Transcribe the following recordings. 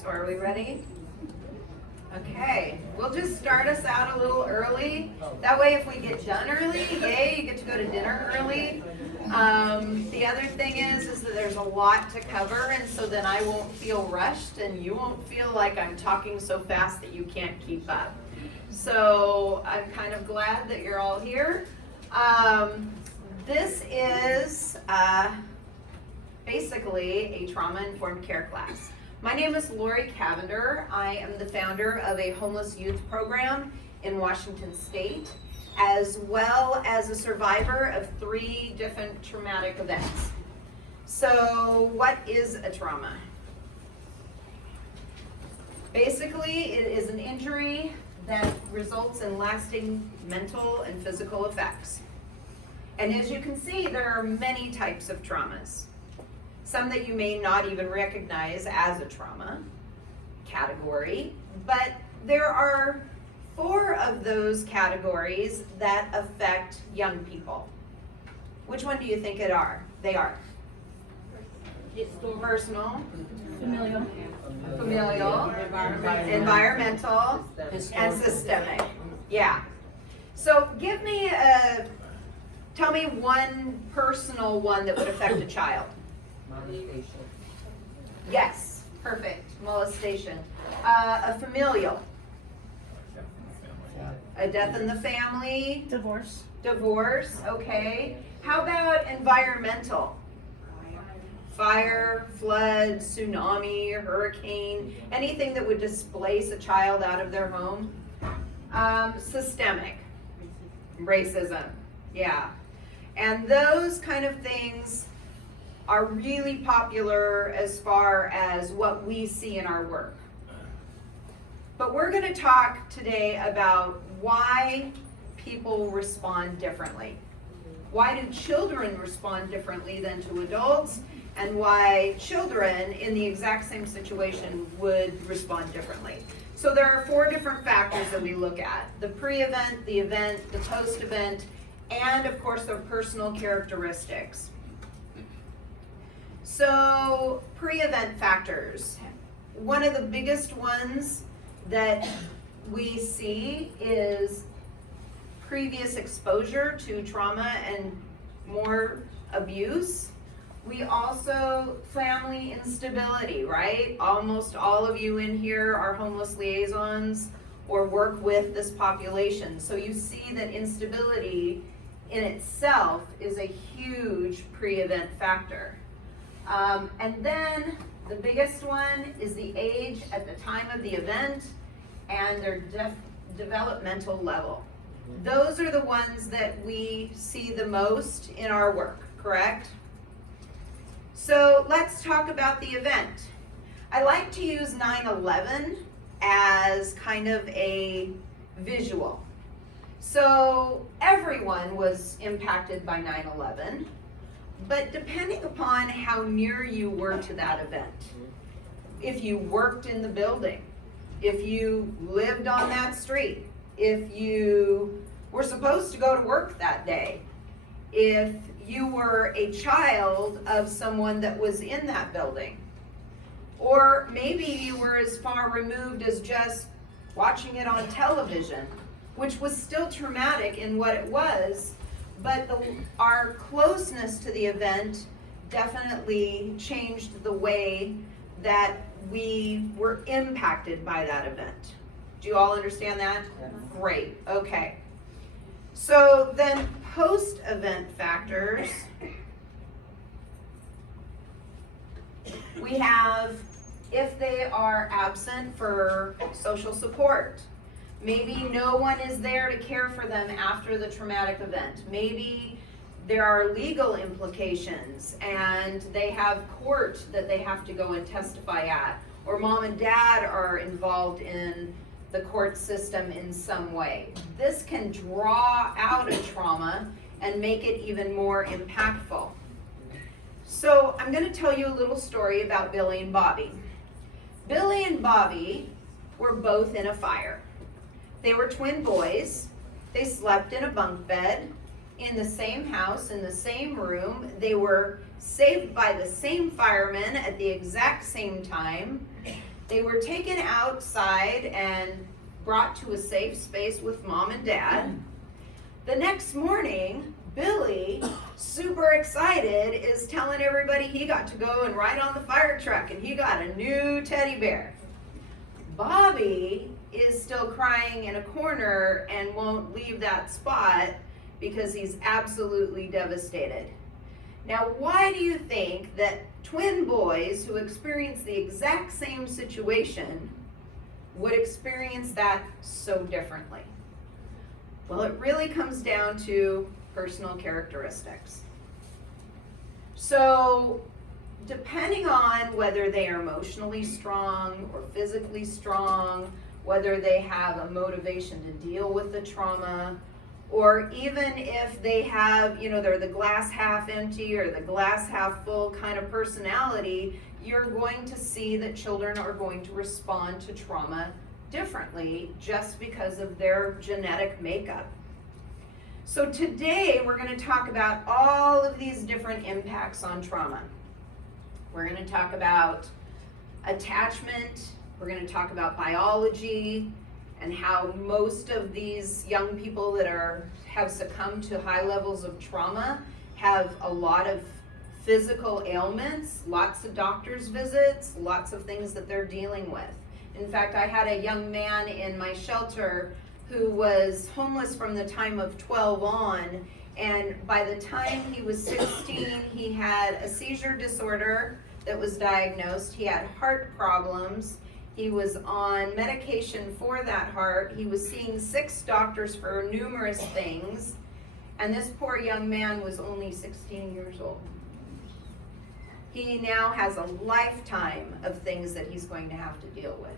So are we ready? Okay, we'll just start us out a little early. That way if we get done early, yay, you get to go to dinner early. The other thing is that there's a lot to cover, and so then I won't feel rushed and you won't feel like I'm talking so fast that you can't keep up. So I'm kind of glad that you're all here. This is basically a trauma-informed care class. My name is Lori Cavender. I am the founder of a homeless youth program in Washington State, as well as a survivor of 3 different traumatic events. So what is a trauma? Basically, it is an injury that results in lasting mental and physical effects. And as you can see, there are many types of traumas. Some that you may not even recognize as a trauma category, but there are 4 of those categories that affect young people. Which one do you think they are? Personal, Familial, environmental, and systemic. Yeah. So tell me one personal one that would affect a child. Molestation. Yes, perfect. Molestation. A familial. A death in the family. divorce, Divorce, okay. How about environmental? Fire, flood, tsunami, hurricane, anything that would displace a child out of their home. Systemic. Racism, yeah. And those kind of things are really popular as far as what we see in our work. But we're going to talk today about why people respond differently. Why do children respond differently than to adults, and why children in the exact same situation would respond differently. So there are 4 different factors that we look at: the pre-event, the event, the post-event, and of course their personal characteristics. So, pre-event factors. One of the biggest ones that we see is previous exposure to trauma and more abuse. We also, family instability, right? Almost all of you in here are homeless liaisons or work with this population. So you see that instability in itself is a huge pre-event factor. And then the biggest one is the age at the time of the event and their developmental level. Those are the ones that we see the most in our work, correct? So let's talk about the event. I like to use 9/11 as kind of a visual. So everyone was impacted by 9/11. But depending upon how near you were to that event, if you worked in the building, if you lived on that street, if you were supposed to go to work that day, if you were a child of someone that was in that building, or maybe you were as far removed as just watching it on television, which was still traumatic in what it was. But our closeness to the event definitely changed the way that we were impacted by that event. Do you all understand that? Yes. Great, okay. So then post-event factors, we have if they are absent for social support. Maybe no one is there to care for them after the traumatic event. Maybe there are legal implications and they have court that they have to go and testify at, or mom and dad are involved in the court system in some way. This can draw out a trauma and make it even more impactful. So I'm going to tell you a little story about Billy and Bobby. Billy and Bobby were both in a fire. They were twin boys. They slept in a bunk bed in the same house, in the same room. They were saved by the same firemen at the exact same time. They were taken outside and brought to a safe space with mom and dad. The next morning, Billy, super excited, is telling everybody he got to go and ride on the fire truck and he got a new teddy bear. Bobby is still crying in a corner and won't leave that spot because he's absolutely devastated. Now, why do you think that twin boys who experience the exact same situation would experience that so differently? Well, it really comes down to personal characteristics. So, depending on whether they are emotionally strong or physically strong, whether they have a motivation to deal with the trauma, or even if they have, they're the glass half empty or the glass half full kind of personality, you're going to see that children are going to respond to trauma differently just because of their genetic makeup. So today we're going to talk about all of these different impacts on trauma. We're going to talk about attachment, we're going to talk about biology, and how most of these young people that have succumbed to high levels of trauma have a lot of physical ailments, lots of doctor's visits, lots of things that they're dealing with. In fact, I had a young man in my shelter who was homeless from the time of 12 on, and by the time he was 16, he had a seizure disorder that was diagnosed. He had heart problems. He was on medication for that heart. He was seeing 6 doctors for numerous things. And this poor young man was only 16 years old. He now has a lifetime of things that he's going to have to deal with.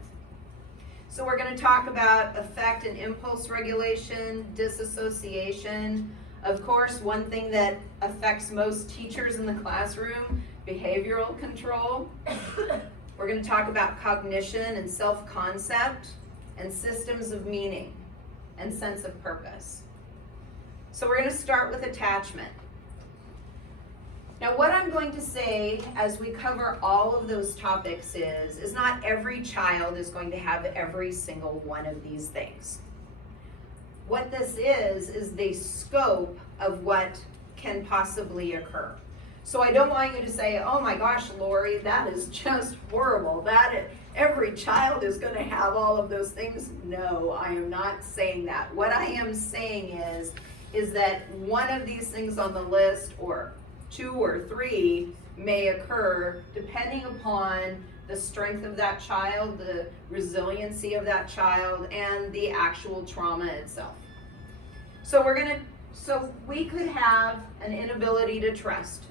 So we're going to talk about affect and impulse regulation, disassociation. Of course, one thing that affects most teachers in the classroom, behavioral control. We're going to talk about cognition and self-concept and systems of meaning and sense of purpose. So we're going to start with attachment. Now, what I'm going to say as we cover all of those topics is not every child is going to have every single one of these things. What this is the scope of what can possibly occur. So I don't want you to say, oh my gosh, Lori, that is just horrible. Every child is going to have all of those things. No, I am not saying that. What I am saying is that one of these things on the list, or 2 or 3, may occur depending upon the strength of that child, the resiliency of that child, and the actual trauma itself. So we could have an inability to trust.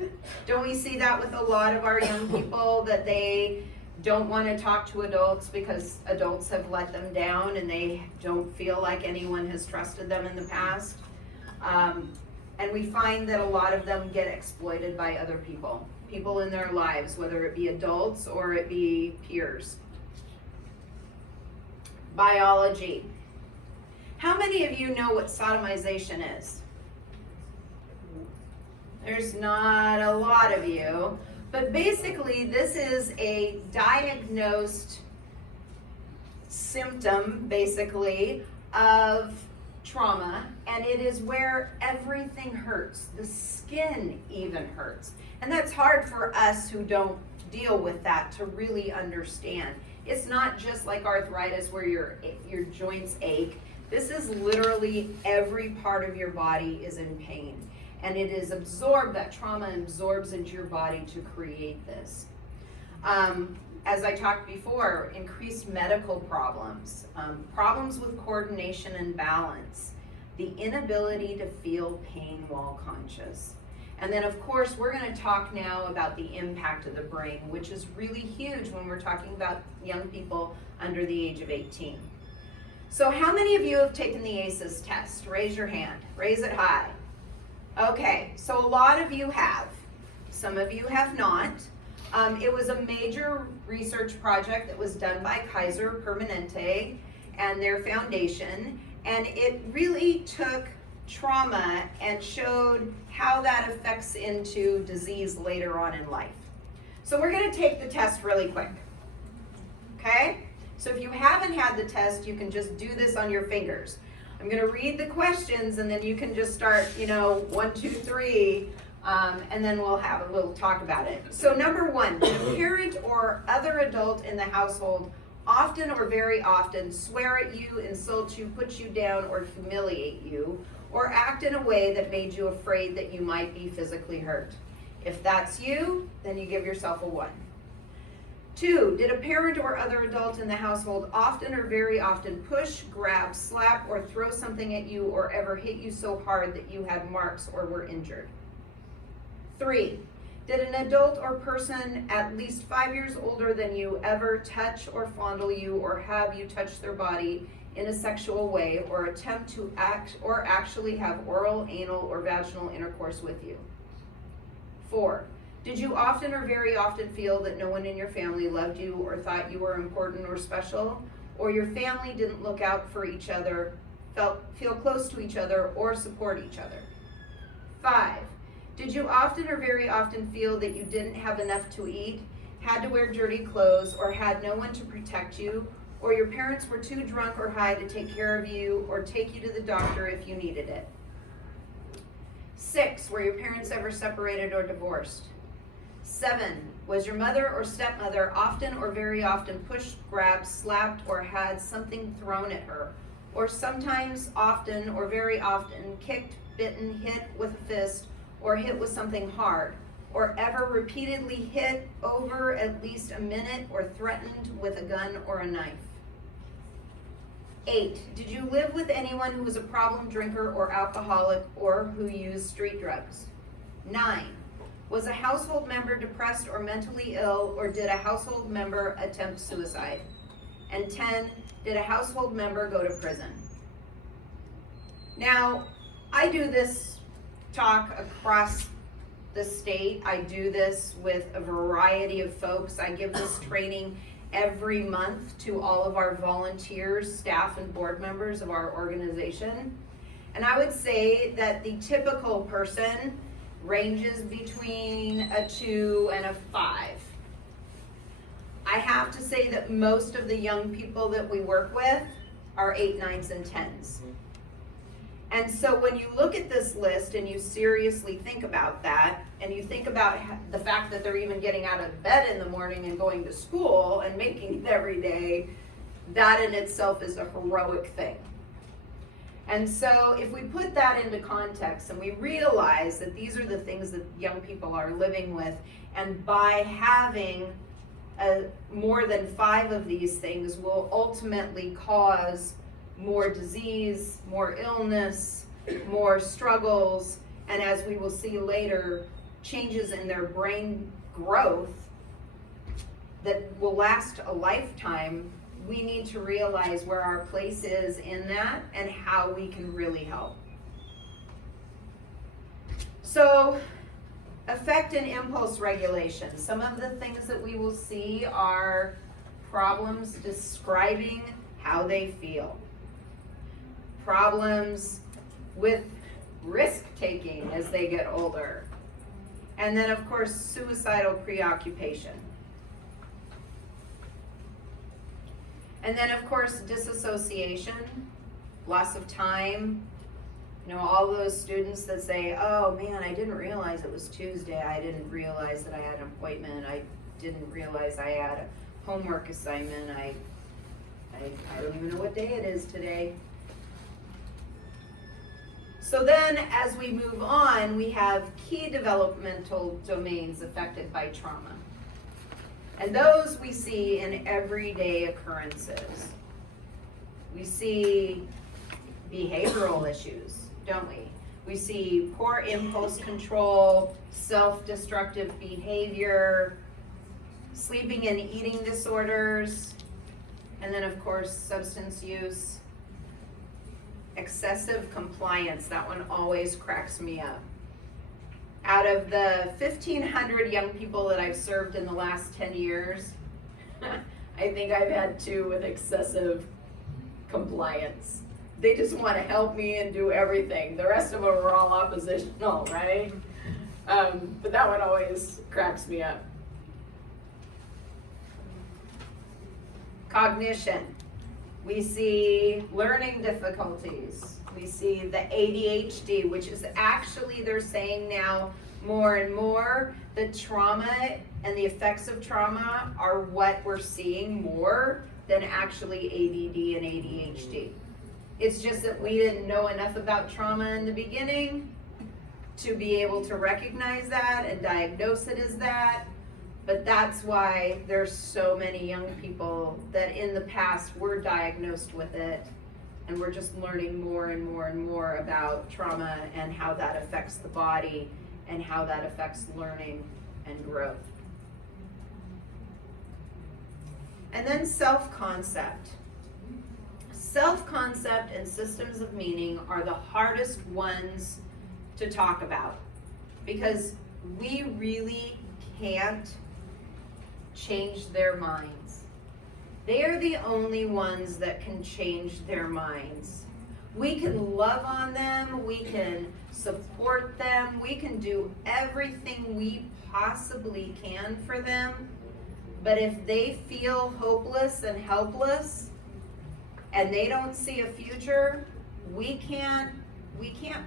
Don't we see that with a lot of our young people, that they don't want to talk to adults because adults have let them down and they don't feel like anyone has trusted them in the past? And we find that a lot of them get exploited by other people in their lives, whether it be adults or it be peers. Biology. How many of you know what sodomization is? There's not a lot of you, but basically this is a diagnosed symptom, basically, of trauma, and it is where everything hurts. The skin even hurts. And that's hard for us who don't deal with that to really understand. It's not just like arthritis where your joints ache. This is literally every part of your body is in pain. And it is absorbed, that trauma absorbs into your body to create this. As I talked before, increased medical problems, problems with coordination and balance, the inability to feel pain while conscious. And then of course, we're going to talk now about the impact of the brain, which is really huge when we're talking about young people under the age of 18. So how many of you have taken the ACEs test? Raise your hand, raise it high. Okay, so a lot of you have. Some of you have not. It was a major research project that was done by Kaiser Permanente and their foundation, and it really took trauma and showed how that affects into disease later on in life. So we're going to take the test really quick. okay? So if you haven't had the test, you can just do this on your fingers. I'm gonna read the questions and then you can just start, 1, 2, 3, and then we'll have a little talk about it. So number 1, did a parent or other adult in the household often or very often swear at you, insult you, put you down, or humiliate you, or act in a way that made you afraid that you might be physically hurt? If that's you, then you give yourself a 1. 2, did a parent or other adult in the household often or very often push, grab, slap, or throw something at you or ever hit you so hard that you had marks or were injured? 3, did an adult or person at least 5 years older than you ever touch or fondle you or have you touch their body in a sexual way or attempt to act or actually have oral, anal, or vaginal intercourse with you? 4, did you often or very often feel that no one in your family loved you or thought you were important or special, or your family didn't look out for each other, feel close to each other, or support each other? 5, did you often or very often feel that you didn't have enough to eat, had to wear dirty clothes, or had no one to protect you, or your parents were too drunk or high to take care of you or take you to the doctor if you needed it? 6, were your parents ever separated or divorced? 7, was your mother or stepmother often or very often pushed, grabbed, slapped, or had something thrown at her, or sometimes often or very often kicked, bitten, hit with a fist, or hit with something hard, or ever repeatedly hit over at least a minute or threatened with a gun or a knife? 8, did you live with anyone who was a problem drinker or alcoholic or who used street drugs? 9, was a household member depressed or mentally ill, or did a household member attempt suicide? And 10, did a household member go to prison? Now, I do this talk across the state. I do this with a variety of folks. I give this training every month to all of our volunteers, staff, and board members of our organization. And I would say that the typical person ranges between a 2 and a 5. I have to say that most of the young people that we work with are 8, 9s, and 10s. And so when you look at this list and you seriously think about that, and you think about the fact that they're even getting out of bed in the morning and going to school and making it every day, that in itself is a heroic thing. And so if we put that into context and we realize that these are the things that young people are living with, and by having more than 5 of these things will ultimately cause more disease, more illness, more struggles, and as we will see later, changes in their brain growth that will last a lifetime, we need to realize where our place is in that and how we can really help. So, affect and impulse regulation. Some of the things that we will see are problems describing how they feel. Problems with risk-taking as they get older. And then, of course, suicidal preoccupation. And then, of course, disassociation, loss of time. All those students that say, oh man, I didn't realize it was Tuesday. I didn't realize that I had an appointment. I didn't realize I had a homework assignment. I don't even know what day it is today. So then, as we move on, we have key developmental domains affected by trauma. And those we see in everyday occurrences. We see behavioral issues, don't we? We see poor impulse control, self-destructive behavior, sleeping and eating disorders, and then of course substance use. Excessive compliance, that one always cracks me up. Out of the 1,500 young people that I've served in the last 10 years, I think I've had 2 with excessive compliance. They just want to help me and do everything. The rest of them are all oppositional, right? But that one always cracks me up. cognition. We see learning difficulties. We see the ADHD, which is actually, they're saying now more and more, that trauma and the effects of trauma are what we're seeing more than actually ADD and ADHD. It's just that we didn't know enough about trauma in the beginning to be able to recognize that and diagnose it as that. But that's why there's so many young people that in the past were diagnosed with it, and we're just learning more and more and more about trauma and how that affects the body and how that affects learning and growth. And then self-concept. Self-concept and systems of meaning are the hardest ones to talk about because we really can't change their minds. They are the only ones that can change their minds. We can love on them, we can support them, we can do everything we possibly can for them, but if they feel hopeless and helpless and they don't see a future, we can't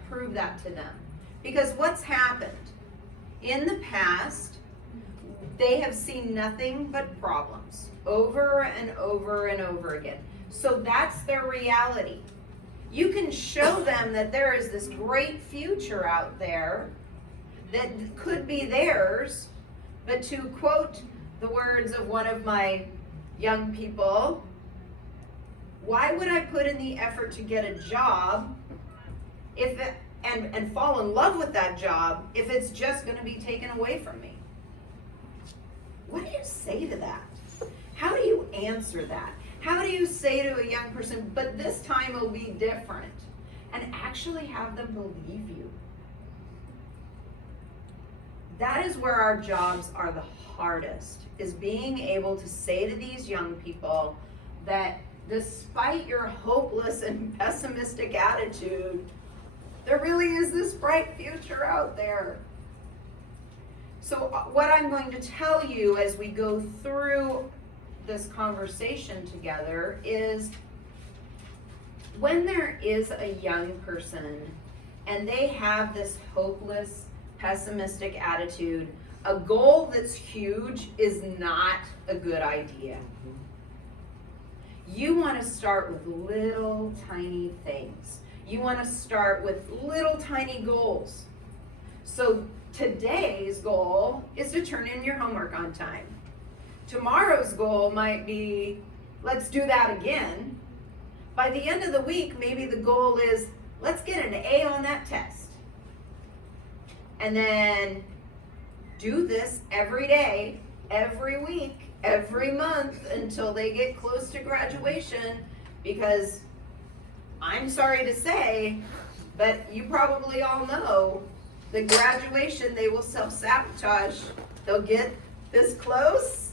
prove that to them. Because what's happened? In the past, they have seen nothing but problems over and over and over again. So that's their reality. You can show them that there is this great future out there that could be theirs, but to quote the words of one of my young people, why would I put in the effort to get a job and fall in love with that job if it's just going to be taken away from me? What do you say to that? How do you answer that? How do you say to a young person, but this time will be different, and actually have them believe you? That is where our jobs are the hardest, is being able to say to these young people that despite your hopeless and pessimistic attitude, there really is this bright future out there. So what I'm going to tell you as we go through this conversation together is when there is a young person and they have this hopeless, pessimistic attitude, a goal that's huge is not a good idea. You want to start with little tiny things. You want to start with little tiny goals. So today's goal is to turn in your homework on time. Tomorrow's goal might be, let's do that again. By the end of the week, maybe the goal is, let's get an A on that test. And then do this every day, every week, every month until they get close to graduation, because I'm sorry to say, but you probably all know the graduation, they will self-sabotage. They'll get this close,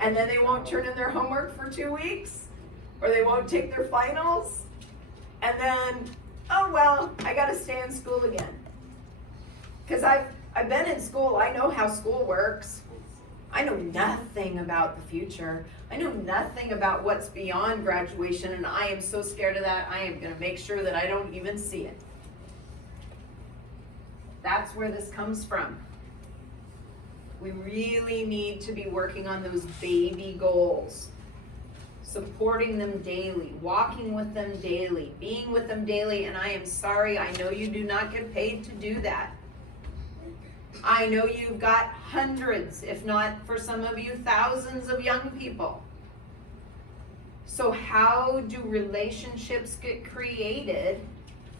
and then they won't turn in their homework for 2 weeks, or they won't take their finals, and then, oh well, I gotta stay in school again. Because I've been in school, I know how school works. I know nothing about the future. I know nothing about what's beyond graduation, and I am so scared of that, I am gonna make sure that I don't even see it. That's where this comes from. We really need to be working on those baby goals, supporting them daily, walking with them daily, being with them daily, and I am sorry, I know you do not get paid to do that. I know you've got hundreds, if not for some of you, thousands of young people. So how do relationships get created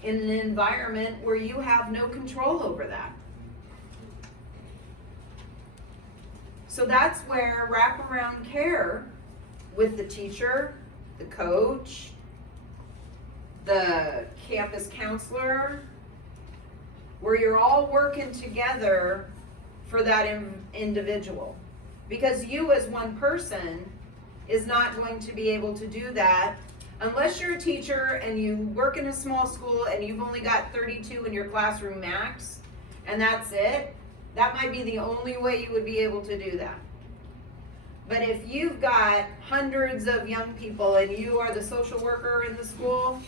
in an environment where you have no control over that? So that's where wraparound care with the teacher, the coach, the campus counselor, where you're all working together for that individual. Because you as one person is not going to be able to do that unless you're a teacher and you work in a small school and you've only got 32 in your classroom max, and that's it. That might be the only way you would be able to do that. But if you've got hundreds of young people and you are the social worker in the school,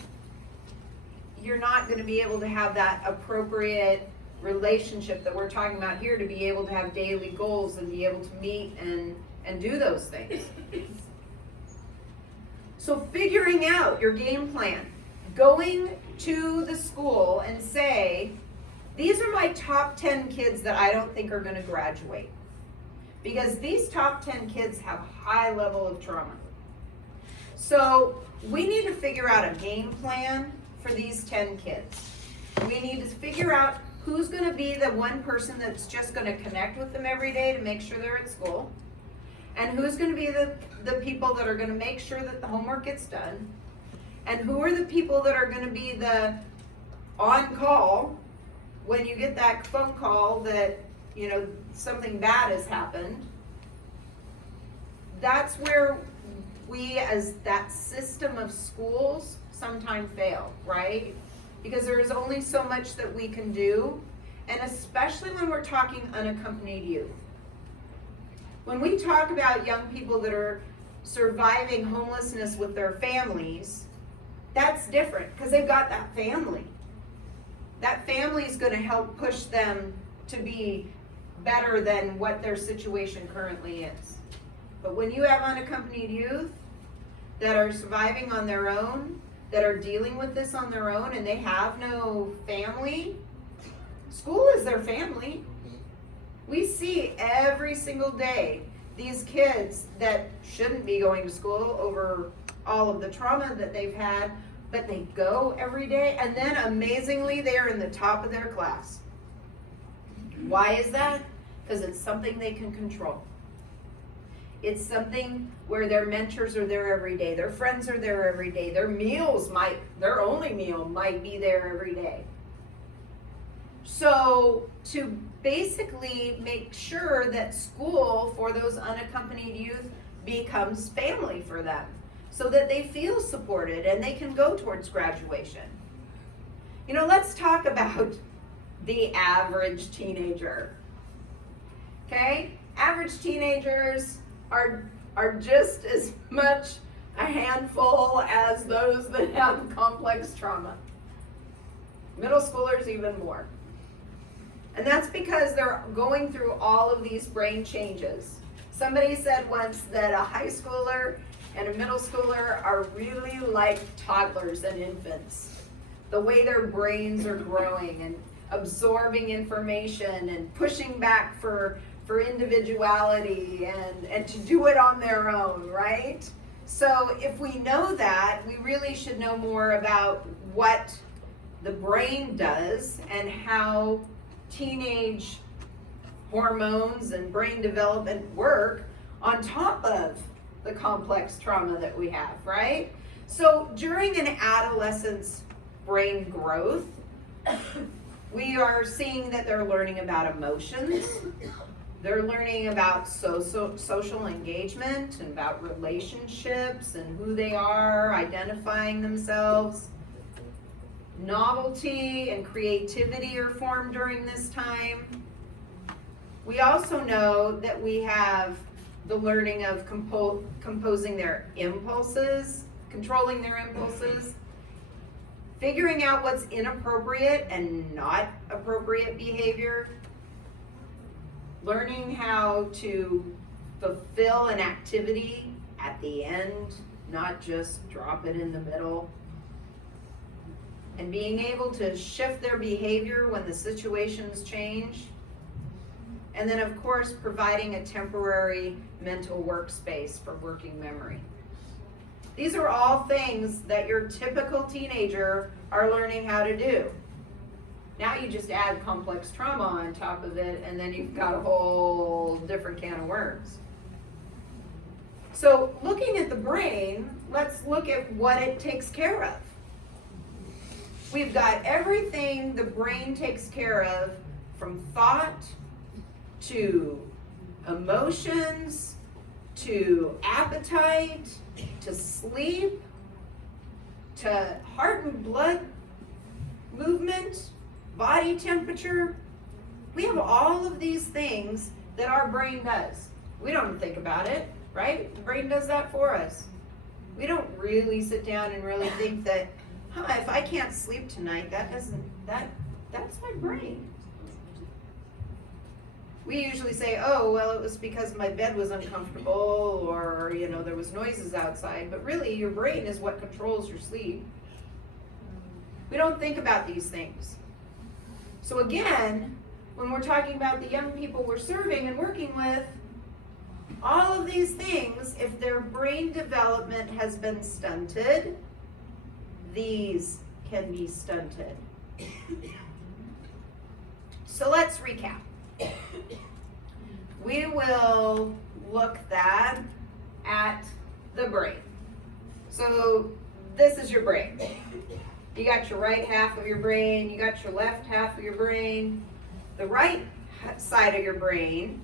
you're not going to be able to have that appropriate relationship that we're talking about here, to be able to have daily goals and be able to meet and do those things. So figuring out your game plan, going to the school and say, these are my top 10 kids that I don't think are going to graduate. Because these top 10 kids have high level of trauma. So we need to figure out a game plan for these 10 kids. We need to figure out who's going to be the one person that's just going to connect with them every day to make sure they're at school, and who's going to be the people that are going to make sure that the homework gets done, and who are the people that are going to be the on call when you get that phone call that, you know, something bad has happened. That's where we, as that system of schools, sometimes fail, right? Because there is only so much that we can do, and especially when we're talking unaccompanied youth. When we talk about young people that are surviving homelessness with their families, that's different because they've got that family. That family is going to help push them to be better than what their situation currently is. But when you have unaccompanied youth that are surviving on their own, that are dealing with this on their own, and they have no family, school is their family. We see every single day these kids that shouldn't be going to school over all of the trauma that they've had, but they go every day, and then amazingly they are in the top of their class. Why is that? Because it's something they can control. It's something where their mentors are there every day, their friends are there every day, their only meal might be there every day. So to basically make sure that school for those unaccompanied youth becomes family for them, so that they feel supported and they can go towards graduation. You know, let's talk about the average teenager. Okay? Average teenagers are just as much a handful as those that have complex trauma. Middle schoolers even more. And that's because they're going through all of these brain changes. Somebody said once that a high schooler and a middle schooler are really like toddlers and infants. The way their brains are growing and absorbing information and pushing back for individuality and to do it on their own, right? So if we know that, we really should know more about what the brain does and how teenage hormones and brain development work on top of the complex trauma that we have, right? So during an adolescent's brain growth, we are seeing that they're learning about emotions. They're learning about social engagement and about relationships and who they are, identifying themselves. Novelty and creativity are formed during this time. We also know that we have the learning of composing their impulses, controlling their impulses, figuring out what's inappropriate and not appropriate behavior, learning how to fulfill an activity at the end, not just drop it in the middle, and being able to shift their behavior when the situations change. And then, of course, providing a temporary mental workspace for working memory. These are all things that your typical teenager are learning how to do. Now you just add complex trauma on top of it, and then you've got a whole different can of worms. So looking at the brain, let's look at what it takes care of. We've got everything the brain takes care of, from thought to emotions to appetite to sleep to heart and blood movement, body temperature. We have all of these things that our brain does. We don't think about it, right? The brain does that for us. We don't really sit down and really think that, if I can't sleep tonight, that's my brain. We usually say, oh, well, it was because my bed was uncomfortable, or, there was noises outside, but really your brain is what controls your sleep. We don't think about these things. So again, when we're talking about the young people we're serving and working with, all of these things, if their brain development has been stunted, these can be stunted. So let's recap. We will look at the brain. So this is your brain. You got your right half of your brain, you got your left half of your brain. The right side of your brain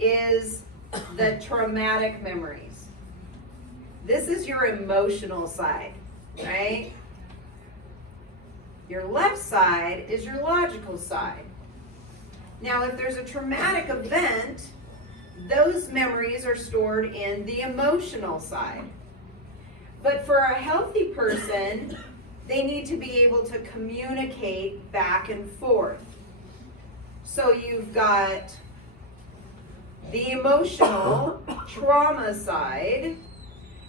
is the traumatic memories. This is your emotional side, right? Your left side is your logical side. Now, if there's a traumatic event, those memories are stored in the emotional side. But for a healthy person, they need to be able to communicate back and forth. So you've got the emotional trauma side,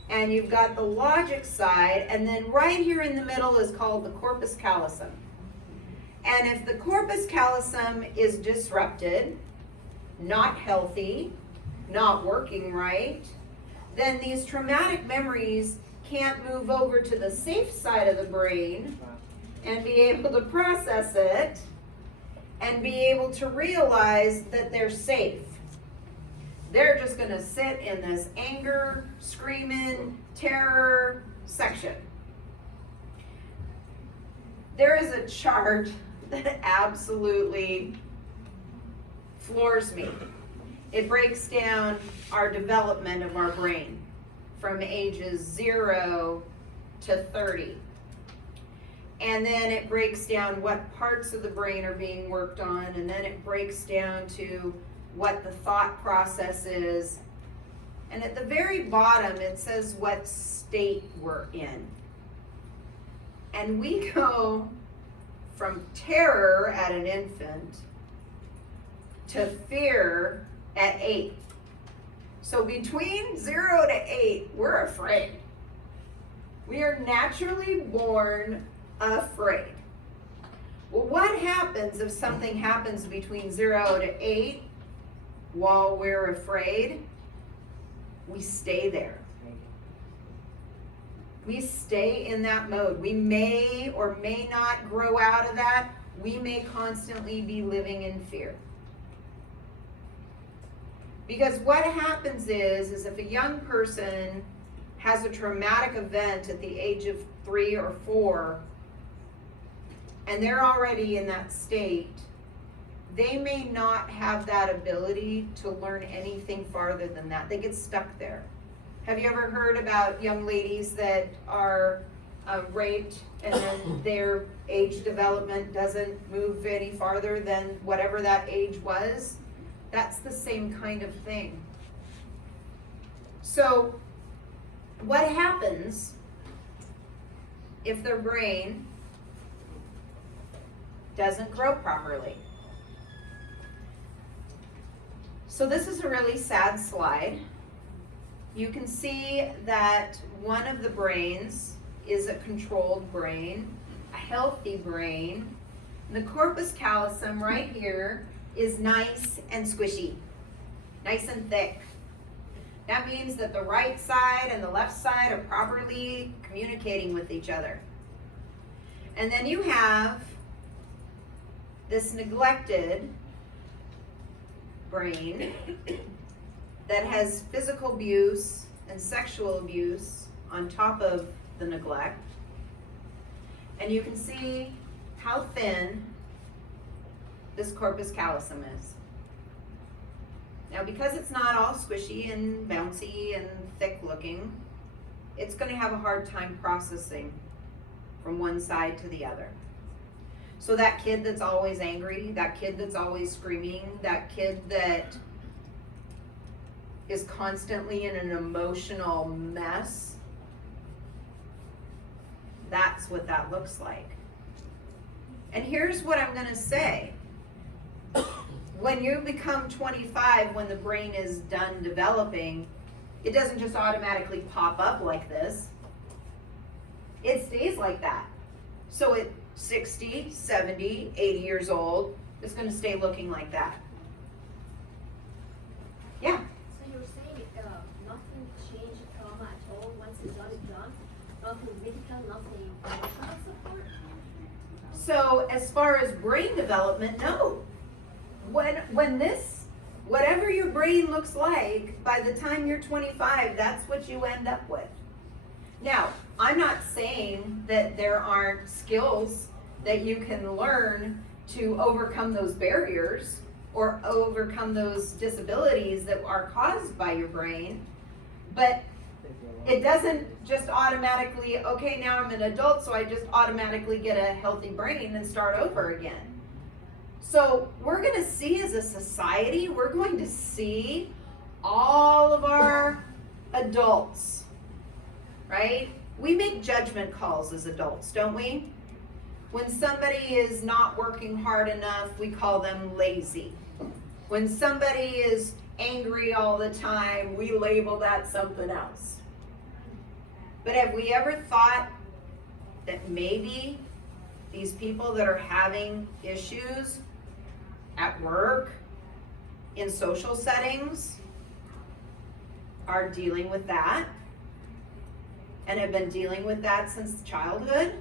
and you've got the logic side, and then right here in the middle is called the corpus callosum. And if the corpus callosum is disrupted, not healthy, not working right, then these traumatic memories can't move over to the safe side of the brain and be able to process it and be able to realize that they're safe. They're just going to sit in this anger, screaming, terror section. There is a chart that absolutely floors me. It breaks down our development of our brain from ages 0 to 30. And then it breaks down what parts of the brain are being worked on, and then it breaks down to what the thought process is. And at the very bottom, it says what state we're in. And we go from terror at an infant to fear at 8. So between 0 to 8, we're afraid. We are naturally born afraid. Well, what happens if something happens between 0 to 8 while we're afraid? We stay there. We stay in that mode. We may or may not grow out of that. We may constantly be living in fear. Because what happens is if a young person has a traumatic event at the age of 3 or 4, and they're already in that state, they may not have that ability to learn anything farther than that. They get stuck there. Have you ever heard about young ladies that are raped and then their age development doesn't move any farther than whatever that age was? That's the same kind of thing. So what happens if their brain doesn't grow properly? So this is a really sad slide. You can see that one of the brains is a controlled brain, a healthy brain. And the corpus callosum right here is nice and squishy, nice and thick. That means that the right side and the left side are properly communicating with each other. And then you have this neglected brain that has physical abuse and sexual abuse on top of the neglect. And you can see how thin this corpus callosum is. Now, because it's not all squishy and bouncy and thick looking, it's going to have a hard time processing from one side to the other. So that kid that's always angry, that kid that's always screaming, that kid that is constantly in an emotional mess, that's what that looks like. And here's what I'm going to say. When you become 25, when the brain is done developing, it doesn't just automatically pop up like this. It stays like that. So at 60, 70, 80 years old, it's going to stay looking like that. Yeah? So you're saying nothing changed trauma at all once it's done, it's done? Nothing medical, nothing emotional support? So as far as brain development, no. When this, whatever your brain looks like, by the time you're 25, that's what you end up with. Now, I'm not saying that there aren't skills that you can learn to overcome those barriers or overcome those disabilities that are caused by your brain, but it doesn't just automatically, okay, now I'm an adult, so I just automatically get a healthy brain and start over again. So we're going to see as a society, we're going to see all of our adults, right? We make judgment calls as adults, don't we? When somebody is not working hard enough, we call them lazy. When somebody is angry all the time, we label that something else. But have we ever thought that maybe these people that are having issues at work, in social settings, are dealing with that and have been dealing with that since childhood?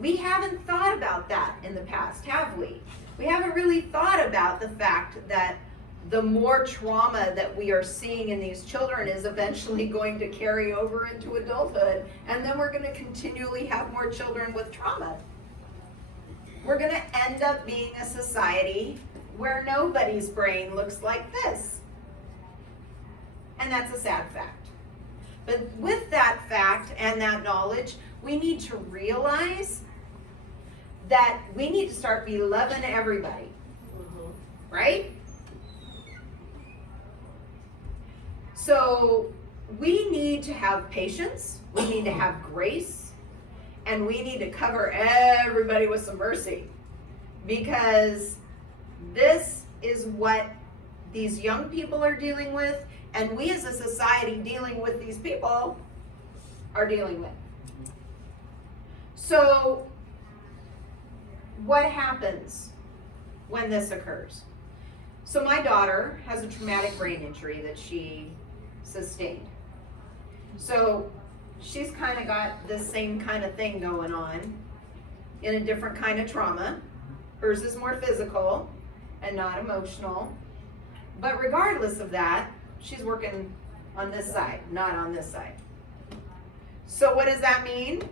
We haven't thought about that in the past, have we? We haven't really thought about the fact that the more trauma that we are seeing in these children is eventually going to carry over into adulthood, and then we're going to continually have more children with trauma. We're going to end up being a society where nobody's brain looks like this. And that's a sad fact. But with that fact and that knowledge, we need to realize that we need to start loving everybody. Right? So we need to have patience, we need to have grace, and we need to cover everybody with some mercy, because this is what these young people are dealing with, and we as a society dealing with these people are dealing with. So what happens when this occurs? So my daughter has a traumatic brain injury that she sustained. So she's kind of got the same kind of thing going on in a different kind of trauma. Hers is more physical and not emotional. But regardless of that, she's working on this side, not on this side. So what does that mean?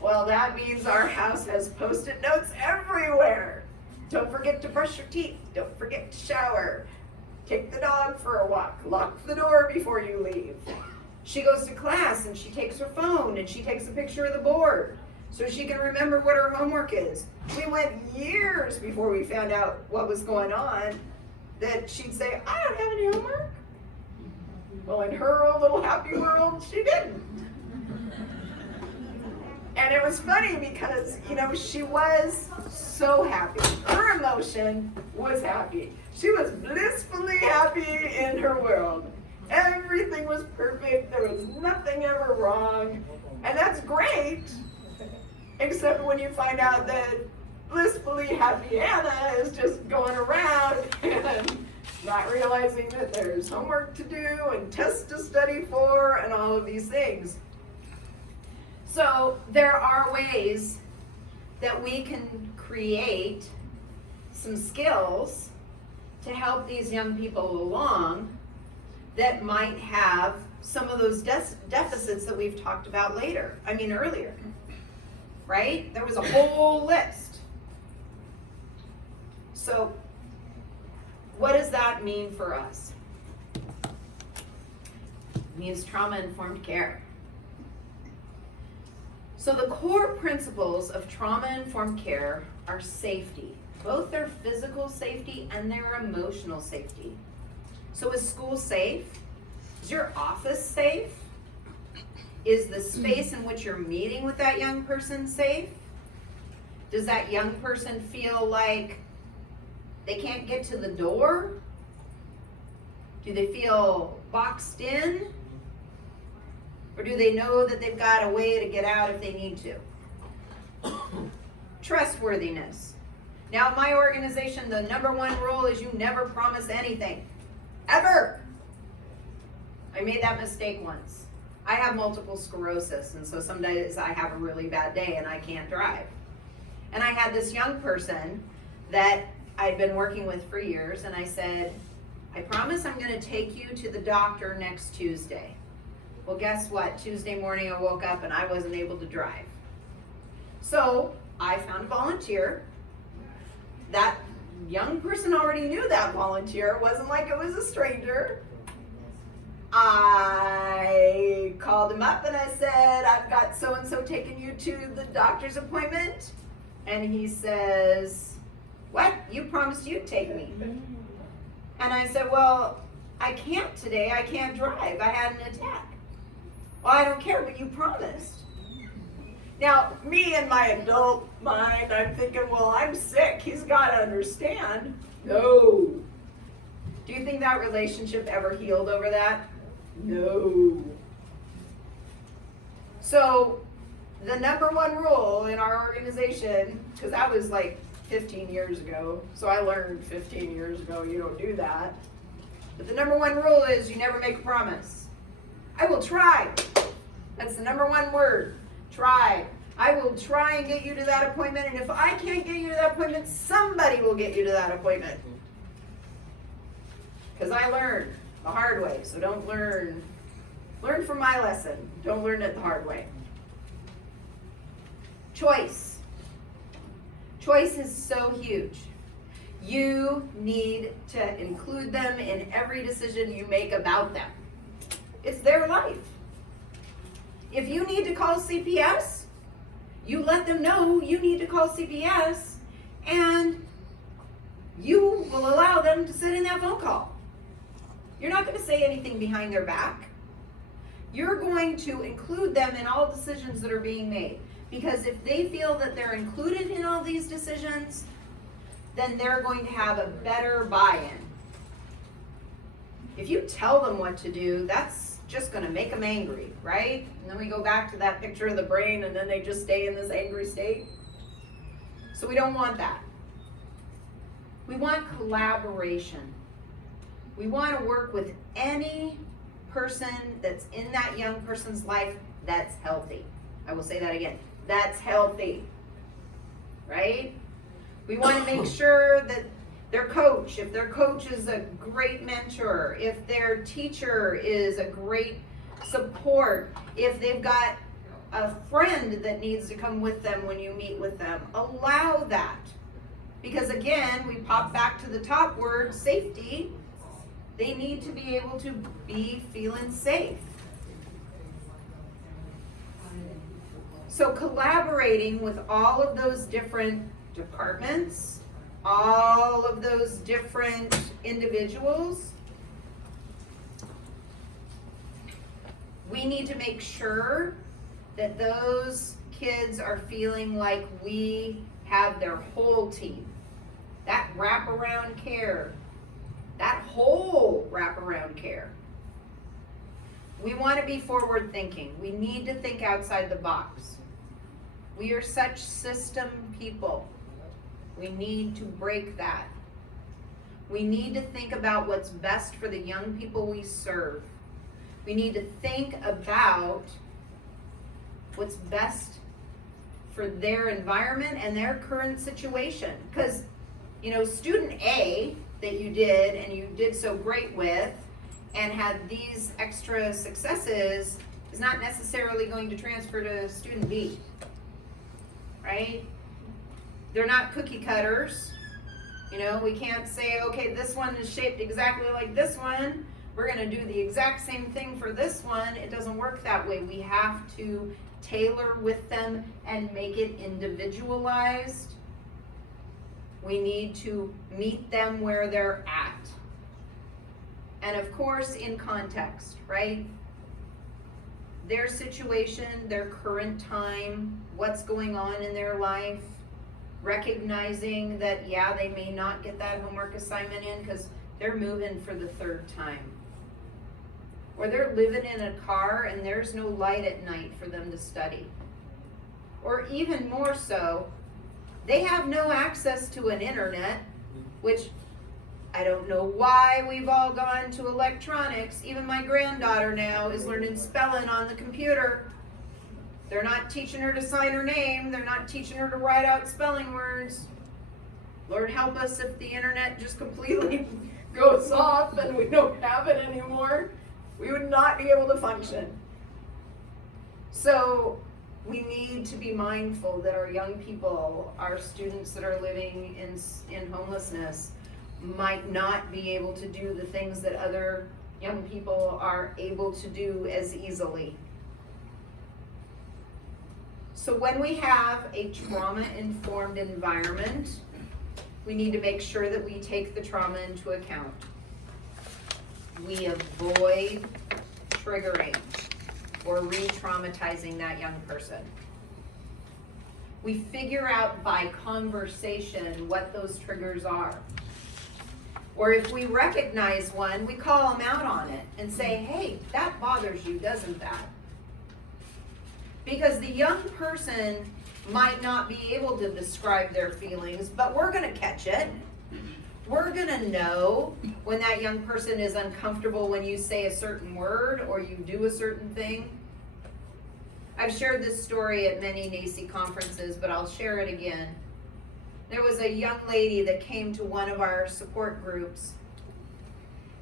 Well, that means our house has Post-it notes everywhere. Don't forget to brush your teeth. Don't forget to shower. Take the dog for a walk. Lock the door before you leave. She goes to class and she takes her phone and she takes a picture of the board so she can remember what her homework is. We went years before we found out what was going on that she'd say, I don't have any homework. Well, in her little happy world, she didn't. And it was funny because, she was so happy. Her emotion was happy. She was blissfully happy in her world. Everything was perfect. There was nothing ever wrong. And that's great, except when you find out that blissfully happy Anna is just going around and not realizing that there's homework to do and tests to study for and all of these things. So there are ways that we can create some skills to help these young people along that might have some of those deficits that we've talked about earlier, right? There was a whole list. So what does that mean for us? It means trauma-informed care. So the core principles of trauma-informed care are safety, both their physical safety and their emotional safety. So is school safe? Is your office safe? Is the space in which you're meeting with that young person safe? Does that young person feel like they can't get to the door? Do they feel boxed in? Or do they know that they've got a way to get out if they need to? Trustworthiness. Now, in my organization, the number one rule is you never promise anything. Ever! I made that mistake once. I have multiple sclerosis, and so some days I have a really bad day and I can't drive. And I had this young person that I'd been working with for years, and I said, I promise I'm going to take you to the doctor next Tuesday. Well, guess what? Tuesday morning I woke up and I wasn't able to drive. So I found a volunteer. That young person already knew that volunteer. It wasn't like it was a stranger. I called him up and I said, I've got so-and-so taking you to the doctor's appointment. And he says, what? You promised you'd take me. And I said, well, I can't today. I can't drive. I had an attack. Well, I don't care, but you promised. Now, me in my adult mind, I'm thinking, well, I'm sick. He's got to understand. No. Do you think that relationship ever healed over that? No. So, the number one rule in our organization, because that was like 15 years ago, so I learned 15 years ago you don't do that. But the number one rule is you never make a promise. I will try. That's the number one word. Try. I will try and get you to that appointment, and if I can't get you to that appointment, somebody will get you to that appointment. Because I learned the hard way, so don't learn from my lesson. Don't learn it the hard way. Choice. Choice is so huge. You need to include them in every decision you make about them. It's their life. If you need to call CPS, you let them know you need to call CPS, and you will allow them to sit in that phone call. You're not going to say anything behind their back. You're going to include them in all decisions that are being made. Because if they feel that they're included in all these decisions, then they're going to have a better buy-in. If you tell them what to do, that's just going to make them angry, right? And then we go back to that picture of the brain, and then they just stay in this angry state. So we don't want that. We want collaboration. We want to work with any person that's in that young person's life that's healthy. I will say that again. That's healthy, right? We want to make sure that their coach, if their coach is a great mentor, if their teacher is a great support, if they've got a friend that needs to come with them when you meet with them, allow that. Because again, we pop back to the top word, safety. They need to be able to be feeling safe. So collaborating with all of those different departments, all of those different individuals, we need to make sure that those kids are feeling like we have their whole team. That wraparound care, that whole wraparound care. We want to be forward thinking. We need to think outside the box. We are such system people. We need to break that. We need to think about what's best for the young people we serve. We need to think about what's best for their environment and their current situation. Because, student A that you did and you did so great with and had these extra successes is not necessarily going to transfer to student B. Right? They're not cookie cutters. We can't say, okay, this one is shaped exactly like this one. We're going to do the exact same thing for this one. It doesn't work that way. We have to tailor with them and make it individualized. We need to meet them where they're at. And of course, in context, right? Their situation, their current time, what's going on in their life, recognizing that, yeah, they may not get that homework assignment in because they're moving for the third time. Or they're living in a car and there's no light at night for them to study. Or even more so, they have no access to an internet, which I don't know why we've all gone to electronics. Even my granddaughter now is learning spelling on the computer. They're not teaching her to sign her name. They're not teaching her to write out spelling words. Lord help us if the internet just completely goes off and we don't have it anymore. We would not be able to function. So we need to be mindful that our young people, our students that are living in homelessness, might not be able to do the things that other young people are able to do as easily. So when we have a trauma-informed environment, we need to make sure that we take the trauma into account. We avoid triggering or re-traumatizing that young person. We figure out by conversation what those triggers are. Or if we recognize one, we call them out on it and say, hey, that bothers you, doesn't that? Because the young person might not be able to describe their feelings, but we're going to catch it. We're going to know when that young person is uncomfortable when you say a certain word or you do a certain thing. I've shared this story at many NACCE conferences, but I'll share it again. There was a young lady that came to one of our support groups,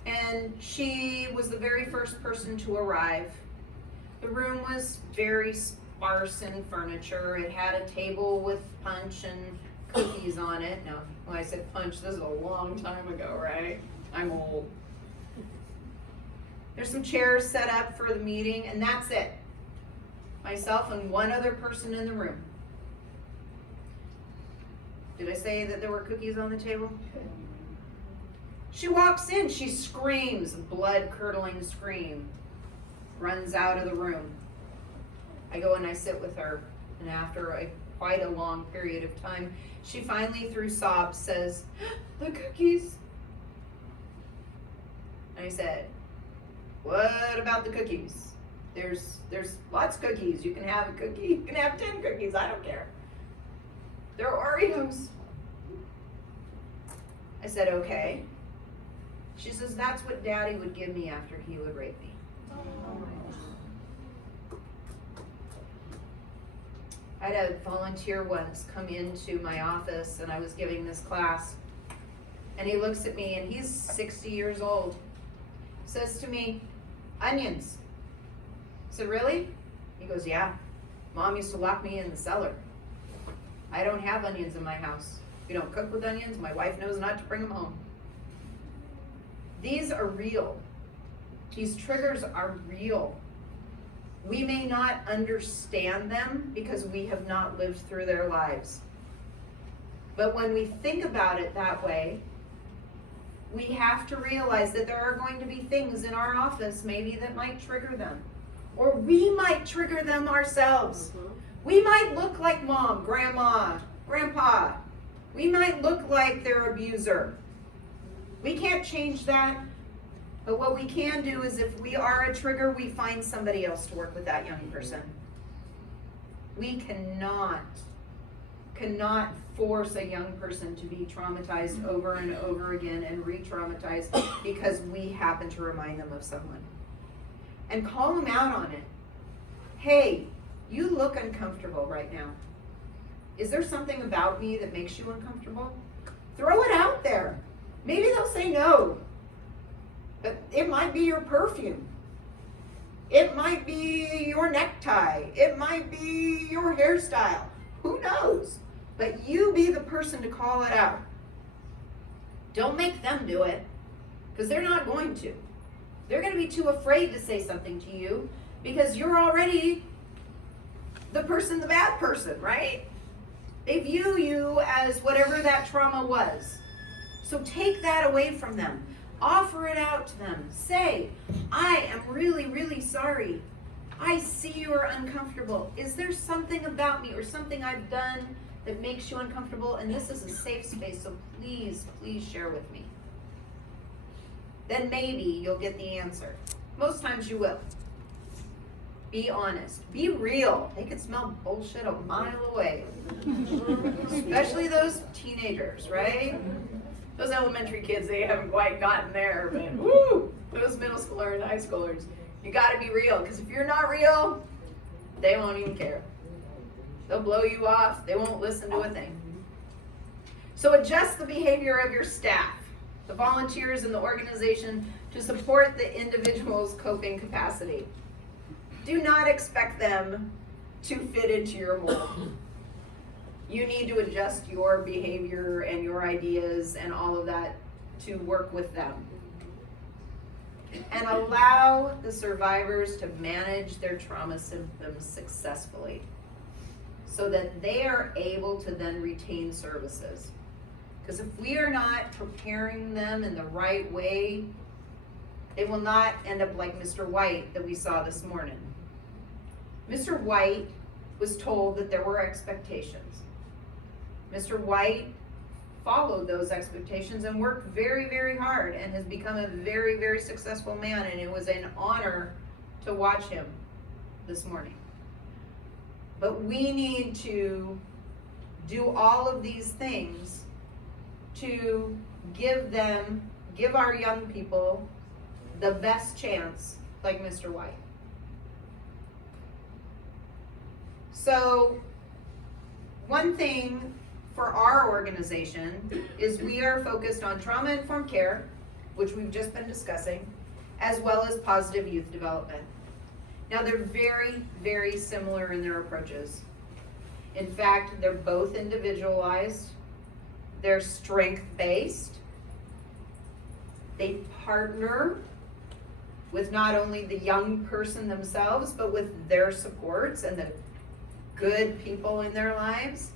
and she was the very first person to arrive. The room was very sparse in furniture. It had a table with punch and cookies on it. Now, when I said punch, this is a long time ago, right? I'm old. There's some chairs set up for the meeting, and that's it. Myself and one other person in the room. Did I say that there were cookies on the table? She walks in, she screams, blood-curdling scream, runs out of the room. I go and I sit with her, and after quite a long period of time, she finally, through sobs, says, "The cookies." And I said, "What about the cookies? There's lots of cookies. You can have a cookie, you can have 10 cookies, I don't care. They're Oreos." I said, "Okay." She says, "That's what Daddy would give me after he would rape me." I had a volunteer once come into my office and I was giving this class, and he looks at me and he's 60 years old. Says to me, "Onions." I said, "Really?" He goes, "Yeah. Mom used to lock me in the cellar. I don't have onions in my house. We don't cook with onions. My wife knows not to bring them home." These are real. These triggers are real. We may not understand them because we have not lived through their lives. But when we think about it that way, we have to realize that there are going to be things in our office maybe that might trigger them. Or we might trigger them ourselves. We might look like mom, grandma, grandpa. We might look like their abuser. We can't change that. But what we can do is if we are a trigger, we find somebody else to work with that young person. We cannot force a young person to be traumatized over and over again and re-traumatized because we happen to remind them of someone. And call them out on it. "Hey, you look uncomfortable right now. Is there something about me that makes you uncomfortable?" Throw it out there. Maybe they'll say no. But it might be your perfume. It might be your necktie. It might be your hairstyle. Who knows? But you be the person to call it out. Don't make them do it, because they're not going to. They're going to be too afraid to say something to you because you're already the person, the bad person, right? They view you as whatever that trauma was. So take that away from them. Offer it out to them. Say, I am really, really sorry. I see you are uncomfortable. Is there something about me or something I've done that makes you uncomfortable? And this is a safe space, so please, please share with me. Then maybe you'll get the answer. Most times you will. Be honest. Be real. They can smell bullshit a mile away. Especially those teenagers, right? Those elementary kids, they haven't quite gotten there, but woo! Those middle schoolers and high schoolers, you gotta be real, because if you're not real, they won't even care. They'll blow you off. They won't listen to a thing. So adjust the behavior of your staff, the volunteers in the organization, to support the individual's coping capacity. Do not expect them to fit into your mold. You need to adjust your behavior and your ideas and all of that to work with them. And allow the survivors to manage their trauma symptoms successfully so that they are able to then retain services. Because if we are not preparing them in the right way, they will not end up like Mr. White that we saw this morning. Mr. White was told that there were expectations. Mr. White followed those expectations and worked very, very hard and has become a very, very successful man, and it was an honor to watch him this morning. But we need to do all of these things to give our young people the best chance, like Mr. White. So, one thing for our organization is we are focused on trauma-informed care, which we've just been discussing, as well as positive youth development. Now, they're very, very similar in their approaches. In fact, they're both individualized. They're strength-based. They partner with not only the young person themselves, but with their supports and the good people in their lives.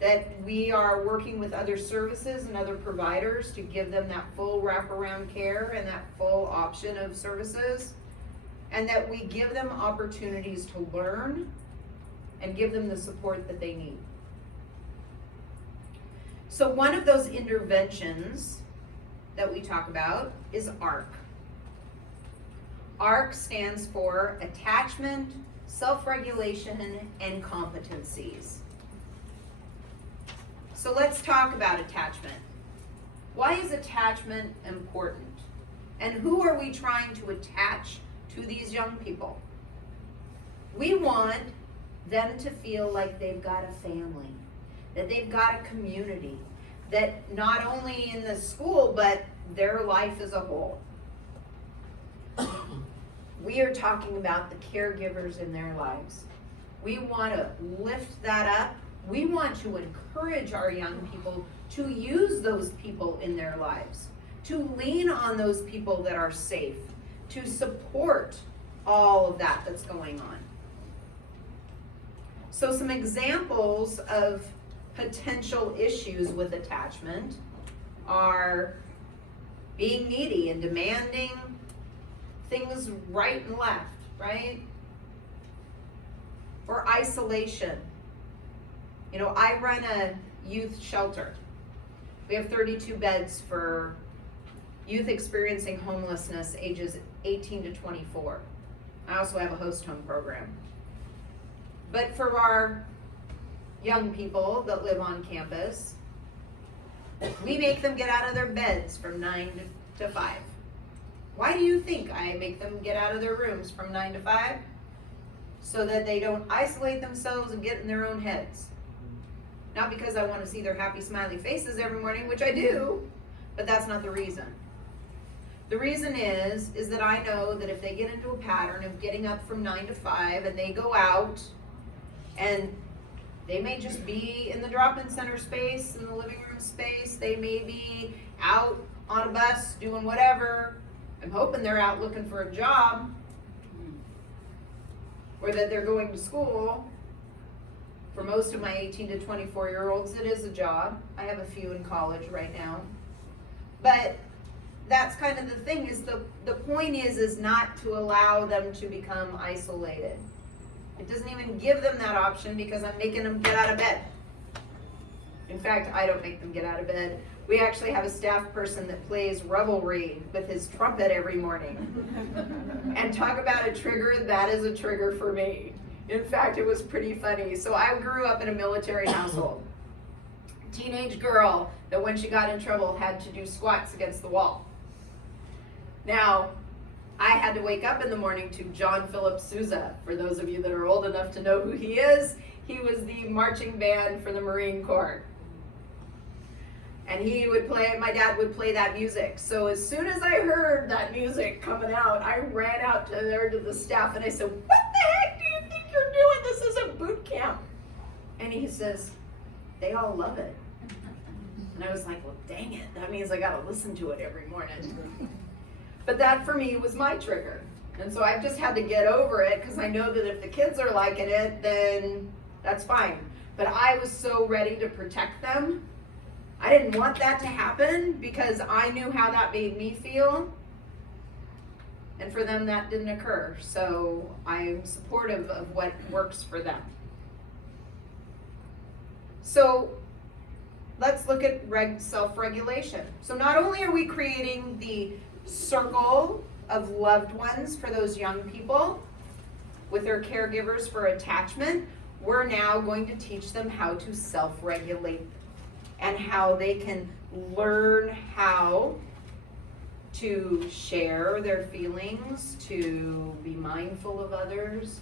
That we are working with other services and other providers to give them that full wraparound care and that full option of services. And that we give them opportunities to learn and give them the support that they need. So one of those interventions that we talk about is ARC. ARC stands for Attachment, Self-Regulation, and Competencies. So let's talk about attachment. Why is attachment important? And who are we trying to attach to these young people? We want them to feel like they've got a family, that they've got a community, that not only in the school, but their life as a whole. We are talking about the caregivers in their lives. We want to lift that up. We want to encourage our young people to use those people in their lives, to lean on those people that are safe, to support all of that that's going on. So some examples of potential issues with attachment are being needy and demanding things right and left, right? Or isolation. You know, I run a youth shelter. We have 32 beds for youth experiencing homelessness ages 18 to 24. I also have a host home program. But for our young people that live on campus, we make them get out of their beds from 9 to 5. Why do you think I make them get out of their rooms from 9 to 5? So that they don't isolate themselves and get in their own heads. Not because I want to see their happy, smiley faces every morning, which I do, but that's not the reason. The reason is that I know that if they get into a pattern of getting up from 9 to 5 and they go out and they may just be in the drop-in center space, in the living room space, they may be out on a bus doing whatever. I'm hoping they're out looking for a job or that they're going to school. For most of my 18 to 24-year-olds, it is a job. I have a few in college right now. But that's kind of the thing, is the point is not to allow them to become isolated. It doesn't even give them that option because I'm making them get out of bed. In fact, I don't make them get out of bed. We actually have a staff person that plays revelry with his trumpet every morning. And talk about a trigger, that is a trigger for me. In fact, it was pretty funny. So I grew up in a military household. Teenage girl that when she got in trouble had to do squats against the wall. Now, I had to wake up in the morning to John Philip Sousa. For those of you that are old enough to know who he is, he was the marching band for the Marine Corps. And he would play, my dad would play that music. So as soon as I heard that music coming out, I ran out to there to the staff and I said, "What the heck do you think you're doing? This is a boot camp." And he says, "They all love it." And I was like, well, dang it. That means I gotta listen to it every morning. But that for me was my trigger. And so I've just had to get over it because I know that if the kids are liking it, then that's fine. But I was so ready to protect them. I didn't want that to happen because I knew how that made me feel. And for them, that didn't occur. So I'm supportive of what works for them. So let's look at self-regulation. So not only are we creating the circle of loved ones for those young people with their caregivers for attachment, we're now going to teach them how to self-regulate and how they can learn how to share their feelings, to be mindful of others,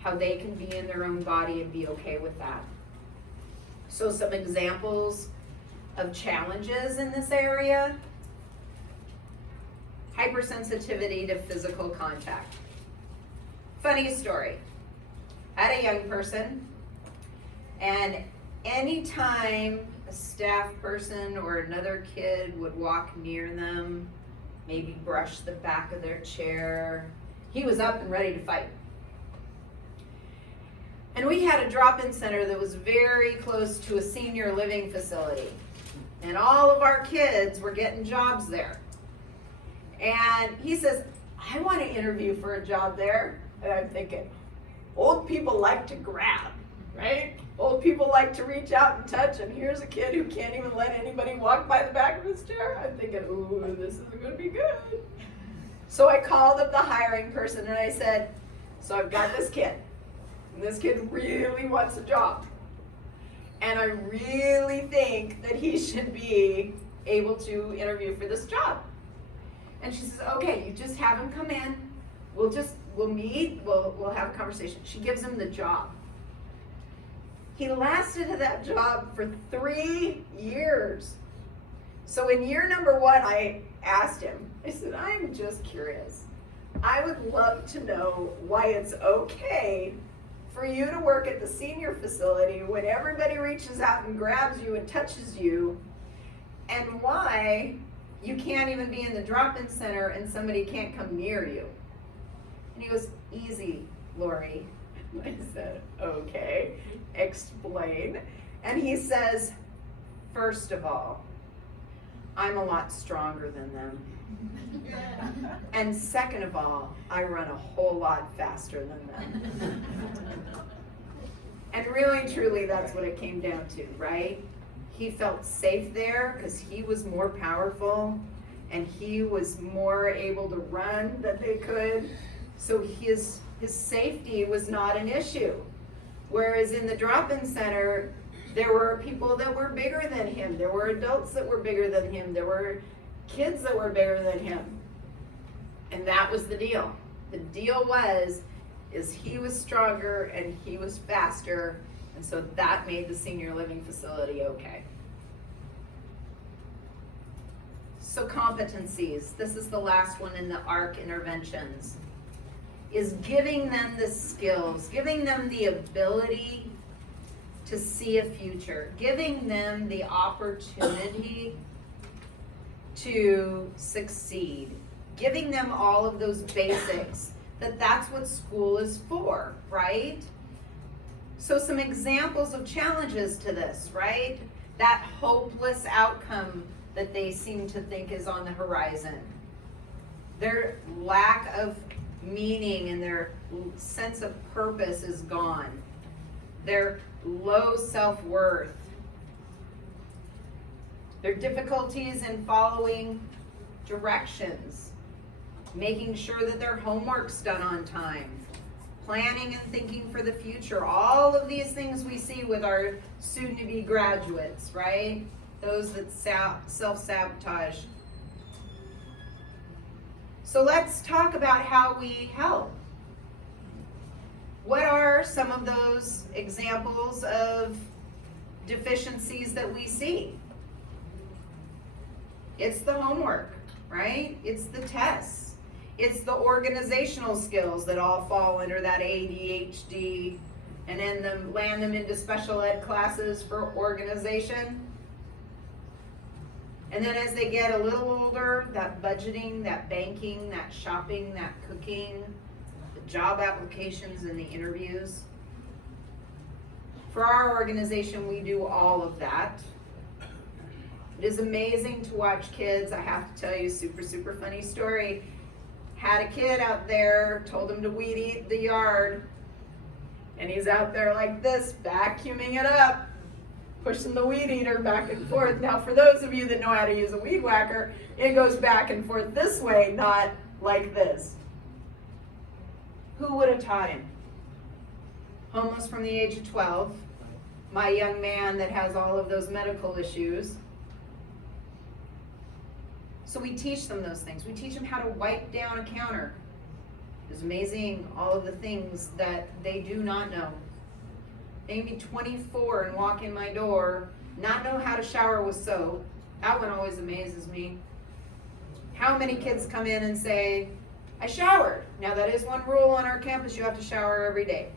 how they can be in their own body and be okay with that. So some examples of challenges in this area: hypersensitivity to physical contact. Funny story. I had a young person, and anytime a staff person or another kid would walk near them, maybe brush the back of their chair, he was up and ready to fight. And we had a drop-in center that was very close to a senior living facility. And all of our kids were getting jobs there. And he says, "I want to interview for a job there." And I'm thinking, old people like to grab, right? Old people like to reach out and touch, and here's a kid who can't even let anybody walk by the back of his chair. I'm thinking, ooh, this isn't going to be good. So I called up the hiring person and I said, "So I've got this kid, and this kid really wants a job. And I really think that he should be able to interview for this job." And she says, "Okay, you just have him come in. We'll meet, we'll have a conversation." She gives him the job. He lasted at that job for 3 years. So in year number 1, I asked him, I said, "I'm just curious. I would love to know why it's okay for you to work at the senior facility when everybody reaches out and grabs you and touches you, and why you can't even be in the drop-in center and somebody can't come near you." And he goes, "Easy, Lori." I said, "Okay, explain." And he says, "First of all, I'm a lot stronger than them. And second of all, I run a whole lot faster than them." And really, truly, that's what it came down to, right? He felt safe there because he was more powerful and he was more able to run than they could. So his safety was not an issue. Whereas in the drop-in center, there were people that were bigger than him. There were adults that were bigger than him. There were kids that were bigger than him. And that was the deal. The deal is he was stronger and he was faster, and so that made the senior living facility okay. So competencies, this is the last one in the ARC interventions, is giving them the skills, giving them the ability to see a future, giving them the opportunity to succeed, giving them all of those basics, that's what school is for, right? So some examples of challenges to this, right? that hopeless outcome that they seem to think is on the horizon. Their lack of meaning and their sense of purpose is gone. Their low self-worth. Their difficulties in following directions. Making sure that their homework's done on time. Planning and thinking for the future. All of these things we see with our soon-to-be graduates, right? Those that self-sabotage. So let's talk about how we help. What are some of those examples of deficiencies that we see? It's the homework, right? It's the tests. It's the organizational skills that all fall under that ADHD, and then land them into special ed classes for organization. And then as they get a little older, that budgeting, that banking, that shopping, that cooking, the job applications and the interviews. For our organization, we do all of that. It is amazing to watch kids. I have to tell you a super, super funny story. Had a kid out there, told him to weed eat the yard, and he's out there like this, vacuuming it up, pushing the weed eater back and forth. Now, for those of you that know how to use a weed whacker, it goes back and forth this way, not like this. Who would have taught him? Homeless from the age of 12, my young man that has all of those medical issues. So we teach them those things. We teach them how to wipe down a counter. It's amazing all of the things that they do not know. They can be 24 and walk in my door, not know how to shower with soap. That one always amazes me. How many kids come in and say, I showered. Now that is one rule on our campus, you have to shower every day.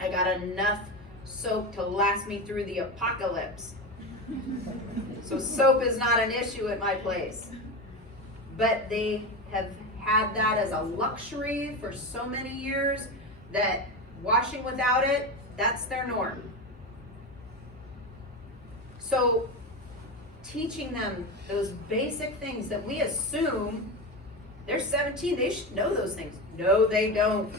I got enough soap to last me through the apocalypse. So soap is not an issue at my place. But they have had that as a luxury for so many years that washing without it, that's their norm. So teaching them those basic things that we assume, they're 17, they should know those things. No, they don't.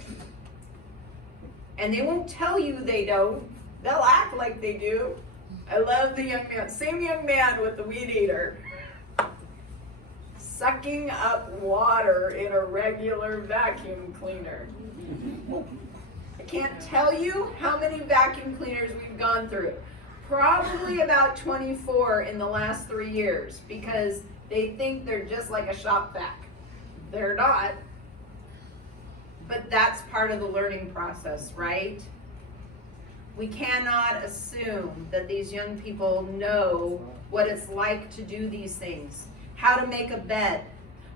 And they won't tell you they don't. They'll act like they do. I love the young man, same young man with the weed eater, sucking up water in a regular vacuum cleaner. I can't tell you how many vacuum cleaners we've gone through. Probably about 24 in the last 3 years, because they think they're just like a shop vac. They're not. But that's part of the learning process, right? We cannot assume that these young people know what it's like to do these things. How to make a bed.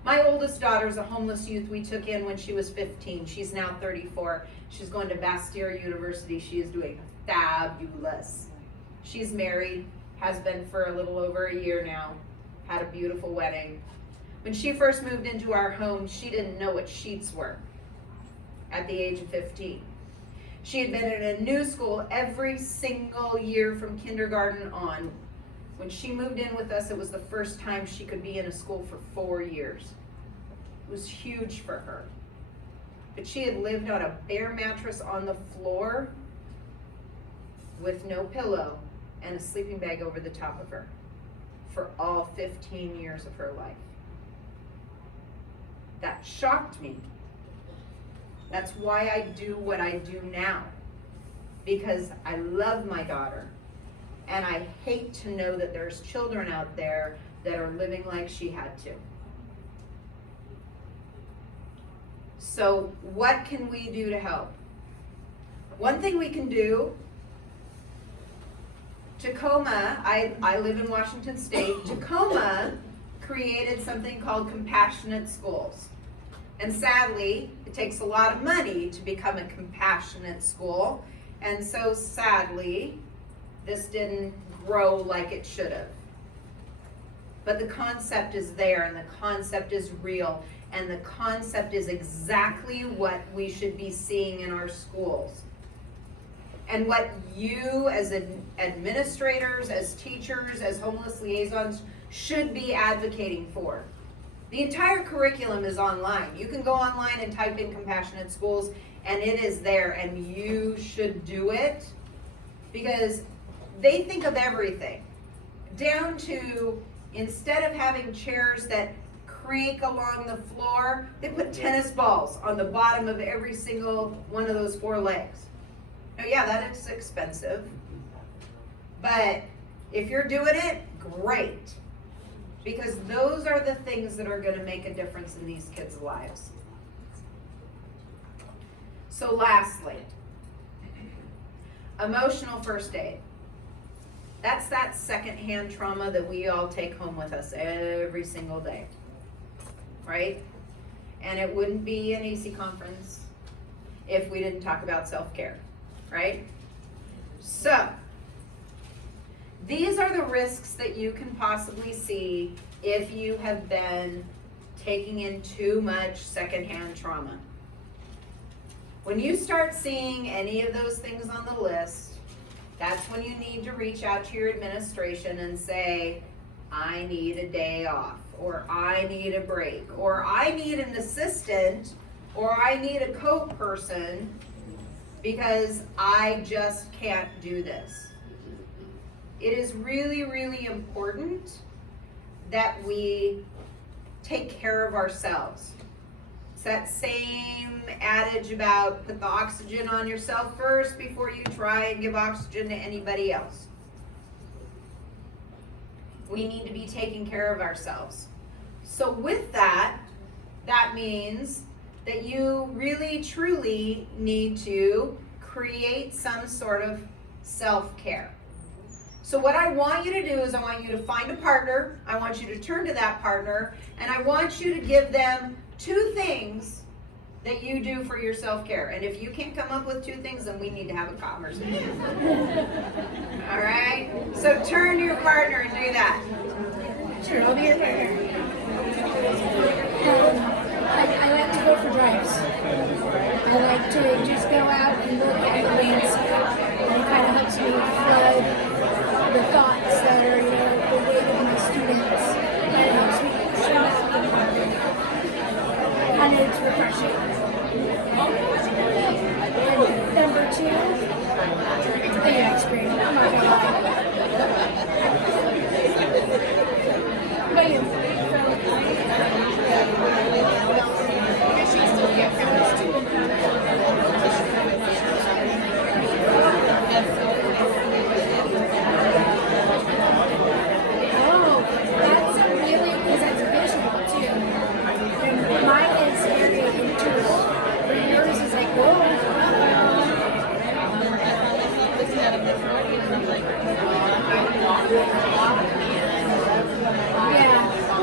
My oldest daughter is a homeless youth we took in when she was 15. She's now 34. She's going to Bastyr University. She is doing fabulous. She's married, has been for a little over a year now. Had a beautiful wedding. When she first moved into our home, she didn't know what sheets were at the age of 15. She had been in a new school every single year from kindergarten on. When she moved in with us, it was the first time she could be in a school for 4 years. It was huge for her. But she had lived on a bare mattress on the floor with no pillow and a sleeping bag over the top of her for all 15 years of her life. That shocked me. That's why I do what I do now, because I love my daughter, and I hate to know that there's children out there that are living like she had to. So what can we do to help? One thing we can do, Tacoma, I live in Washington State, Tacoma created something called Compassionate Schools. And sadly, it takes a lot of money to become a compassionate school. And so sadly, this didn't grow like it should have. But the concept is there, and the concept is real, and the concept is exactly what we should be seeing in our schools. and what you as administrators, as teachers, as homeless liaisons should be advocating for. The entire curriculum is online. You can go online and type in Compassionate Schools and it is there, and you should do it because they think of everything, down to instead of having chairs that creak along the floor, they put tennis balls on the bottom of every single one of those 4 legs. Now, yeah, that is expensive, but if you're doing it, great. Because those are the things that are gonna make a difference in these kids' lives. So lastly, emotional first aid. That's that secondhand trauma that we all take home with us every single day, right? And it wouldn't be an easy conference if we didn't talk about self-care, right? So, these are the risks that you can possibly see if you have been taking in too much secondhand trauma. When you start seeing any of those things on the list, that's when you need to reach out to your administration and say, I need a day off, or I need a break, or I need an assistant, or I need a co-person because I just can't do this. It is really, really important that we take care of ourselves. It's that same adage about put the oxygen on yourself first before you try and give oxygen to anybody else. We need to be taking care of ourselves. So with that, that means that you really, truly need to create some sort of self-care. So what I want you to do is I want you to find a partner, I want you to turn to that partner, and I want you to give them 2 things that you do for your self-care. And if you can't come up with 2 things, then we need to have a conversation. All right? So turn to your partner and do that. Sure, I'll be your partner. I like to go for drives. I like to just go out and look at the landscape. And it kind of helps me flood the thoughts that are, the weight of my students. And it helps me push them out of the market. And it's refreshing. And number 2, the ice cream. I'm not gonna lie. But you. Yeah.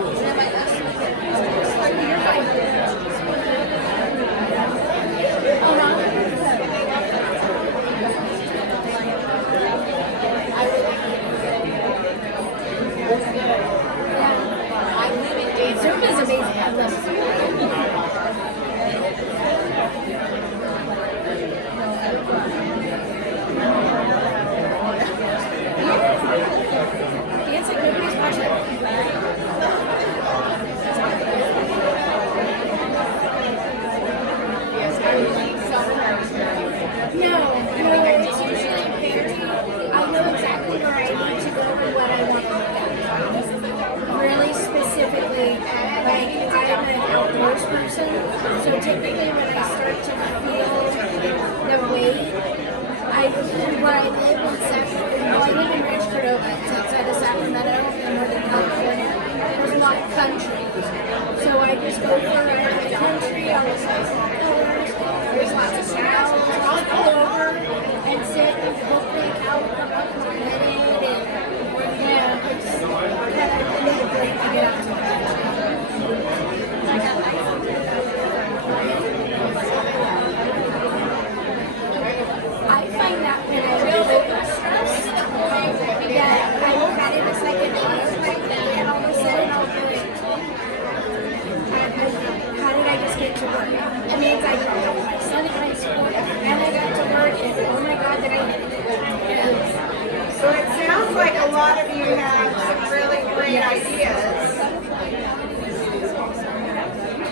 ideas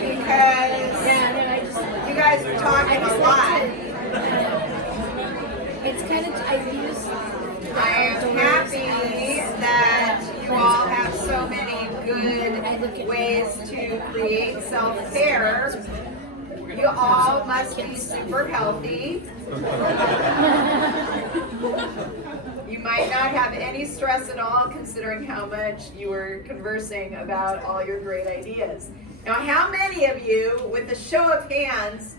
because Yeah, no, I just you guys are talking a lot. it's kind of I use. I am happy that you all have so many good ways to create self-care. You all must be super healthy. You might not have any stress at all considering how much you were conversing about all your great ideas. Now, how many of you, with a show of hands,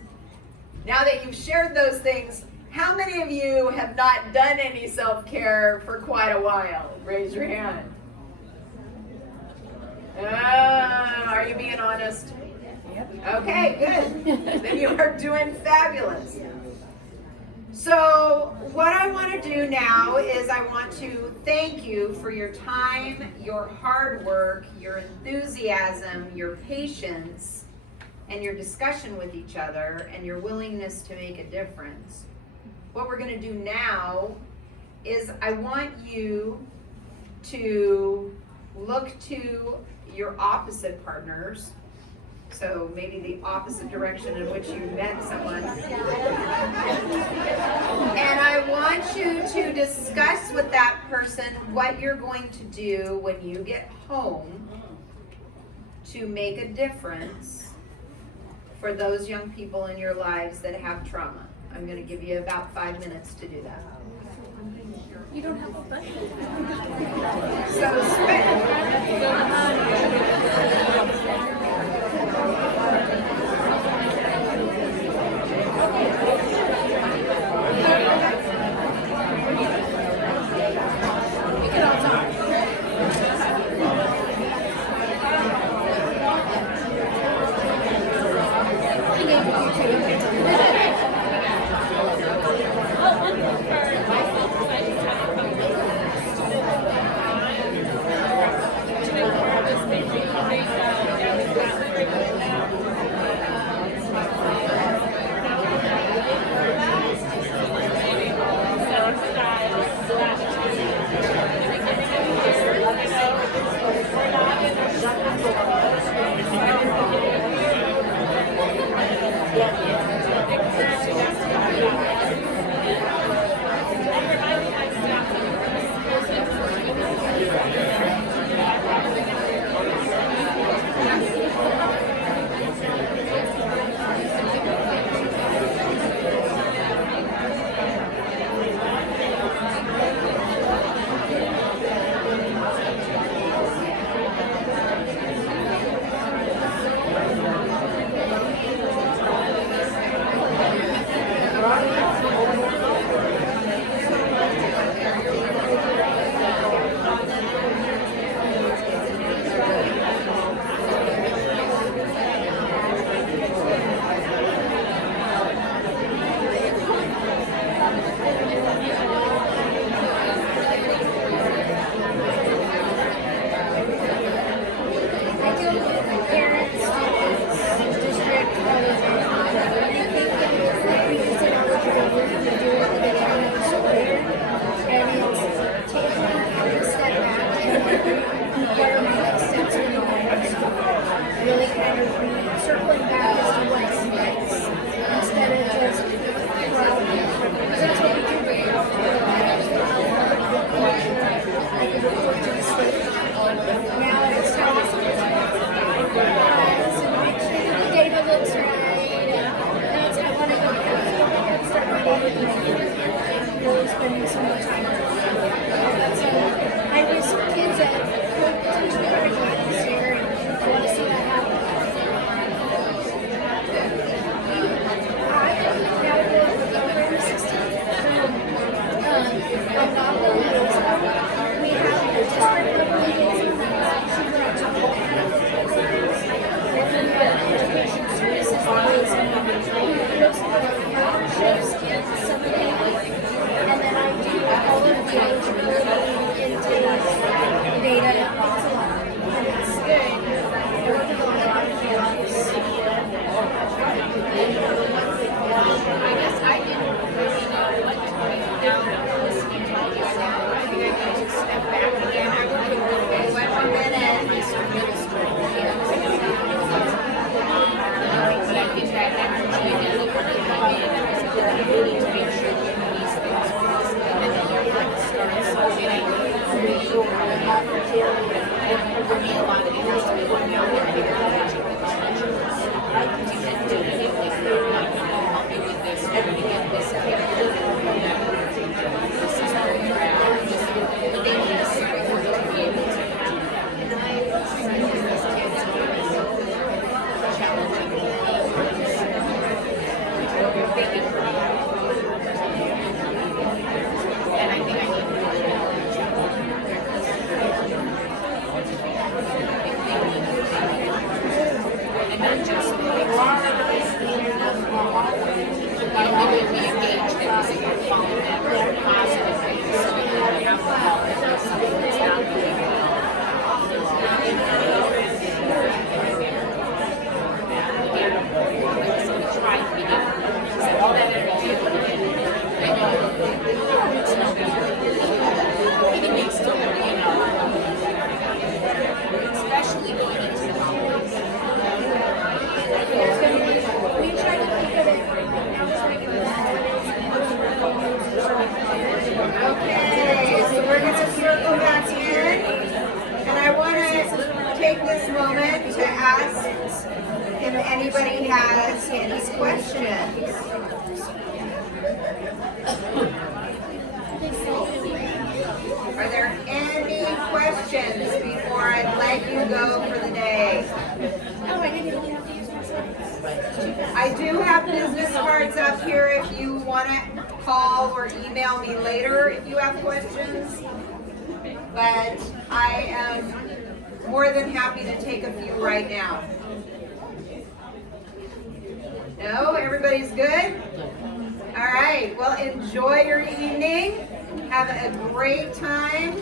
now that you've shared those things, how many of you have not done any self-care for quite a while? Raise your hand. Are you being honest? Okay, good. Then you are doing fabulous. So what I want to do now is I want to thank you for your time, your hard work, your enthusiasm, your patience, and your discussion with each other, and your willingness to make a difference. What we're going to do now is I want you to look to your opposite partners. So maybe the opposite direction in which you met someone. And I want you to discuss with that person what you're going to do when you get home to make a difference for those young people in your lives that have trauma. I'm going to give you about 5 minutes to do that. You don't have a button. So spend. We can all talk. He gave you Now it's going out and getting you can do it. Like, help me with this. How do we get this This is where you're at. But they need a support to be able to these kids challenging behaviors. And I think I need to really and not just be engaged in music and follow them positively so that you have help something that's not try to be all that energy it makes still especially going into the holidays. We try to think of it Okay, so we're gonna circle back in, and I wanna take this moment to ask if anybody has any questions. Are there any questions before I let you go for the day? Oh, I didn't even have to use my slides. I do have business cards up here if you want to call or email me later if you have questions. But I am more than happy to take a few right now. No? Everybody's good? All right. Well, enjoy your evening. Have a great time.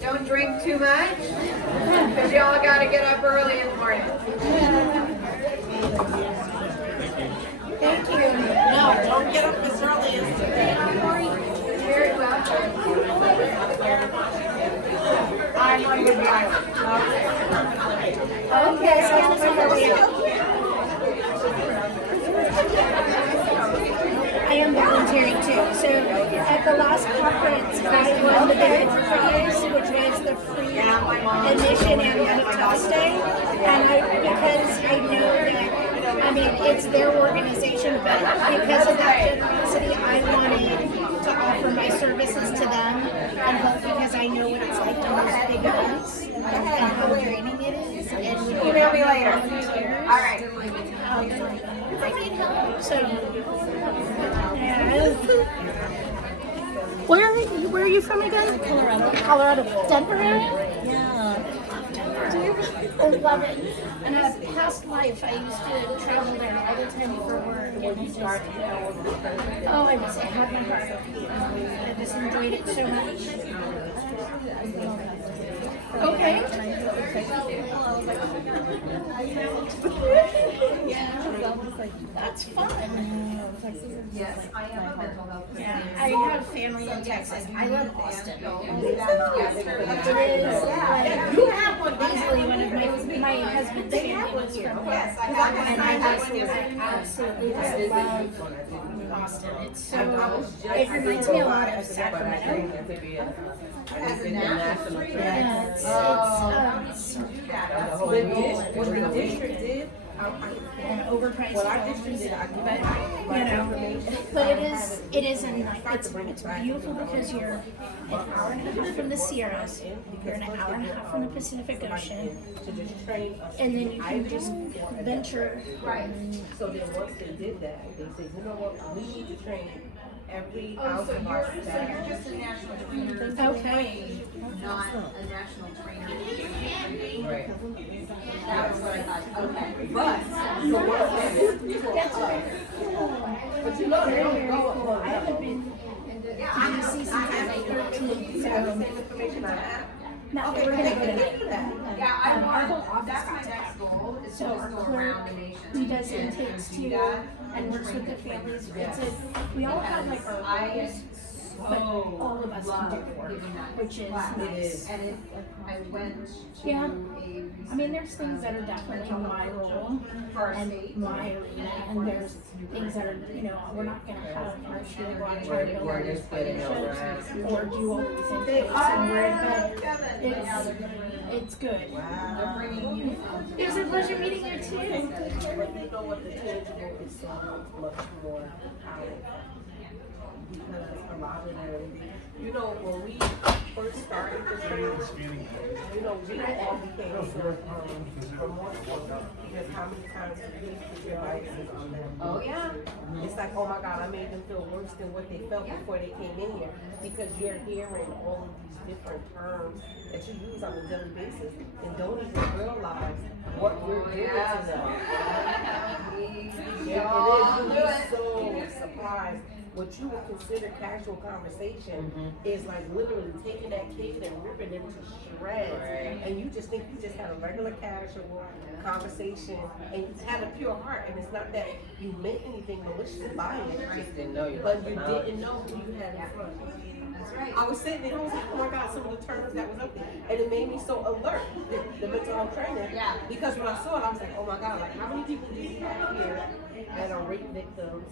Don't drink too much because y'all got to get up early in the morning. Thank you. No, don't get up as early as Very welcome. I'm on Woodby Island. Okay, so I am volunteering too. So at the last conference, I won the big prize, which was the free admission and Tuesday. And because I know that, I mean, it's their organization, but because of that generosity, I wanted to offer my services to them and help because I know what it's like to host big events and how draining it is. And we Email me later. volunteers. All right. I need help, so yeah. Where are you from again? Colorado. Denver area? Yeah. I love it. In a past life, I used to travel there all the time for work, and I just, I had my heart. I just enjoyed it so much. Okay. That's fun. Yes, I am a mental health Yeah, I have family in Texas. I love Austin. It is You have one. easily one of my husband's family was from there. And I absolutely just love Austin. It's so, it reminds me a lot of Sacramento. As a national tree. Yeah, it's so What the district did, and overpriced. what our district did, But it is it's beautiful because you're an hour and a half from the Sierras, you're an hour and a half from the Pacific Ocean, to just train us. and then you can just venture. Right. So then once they did that, they said, you know what, we need to train every Oh, ounce so of our you're staff. just a national trainer, Okay. not a national trainer. Right. That's what I thought, okay. But, But you know, they don't go. I haven't been yeah, to DC since I was 13, so Information I have. not that we're gonna go to that. yeah, I our whole want, office that's my got to next goal, is to So just our go clerk, around the nation. who does and intakes do too, that and works with the families, Yes. we all have like our I roles, but all of us can do the work, giving that which is class. nice. And I went to Yeah. a I mean, there's things that are definitely my role for our and state. my arena, and there's things that are, we're not gonna have our shooting watch or build all these partnerships or do all these things. And we're, but it's good. They're bringing uniforms. It was a pleasure meeting you too. But you know what, the tangible is so much more powerful. Because a lot of them, you know, when we first started this thing, you know, we all became so remorseful because how many times you put your devices on them? Oh, yeah. It's like, oh my God, I made them feel worse than what they felt before they came in here because you're hearing all of these different terms that you use on a daily basis and don't even realize what you're doing to them. Yeah, it is. You'd be so surprised. What you would consider casual conversation is like literally taking that kid and ripping it to shreds. And you just think you just had a regular casual conversation and you had a pure heart. And it's not that you meant anything malicious by it. But you didn't know who you had in front. That's right. I was sitting there, I was like, oh my God, some of the terms that was up there. And it made me so alert, the mental health training. Yeah. Because when I saw it, I was like, oh my God, like how many people do you have here that are rape victims?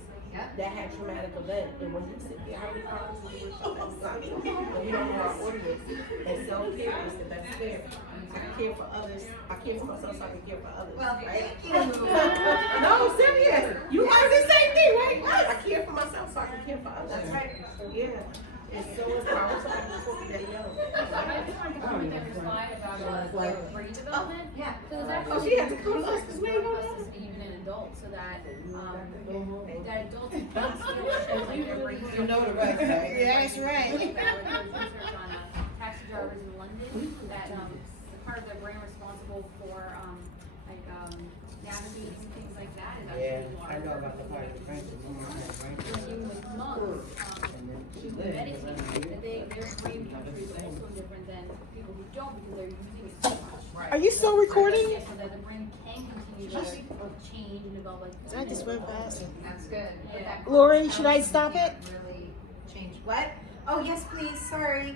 That had traumatic event, and when you sit there, how many times do you wish that was not true? You don't know our audience, and self-care is the best care. I care for others, I care for myself so I can care for others. Well, right? thank you. No, serious. You heard the same thing, right? I care for myself so I can care for others. That's right. Yeah. It's so empowering. Somebody told me that, yo. I just wanted to comment on your slide about brain development. Yeah. So there's actually Oh, she had to come to us because we ain't going to process even in adults, so that that adults can still show like their brain. You know the right thing. That's right. There was research on taxi drivers in London that the part of their brain responsible for navigating and things like that is actually I know about the part of the brain. working with monks who meditate, that their brain chemistry is also different than people who don't because they're using it so much. Are you still recording? Yeah, so that the brain can continue to change and develop. Like, I just went fast. That's good. Yeah. Lori, should I stop it? Really change. What? Oh, yes, please. Sorry.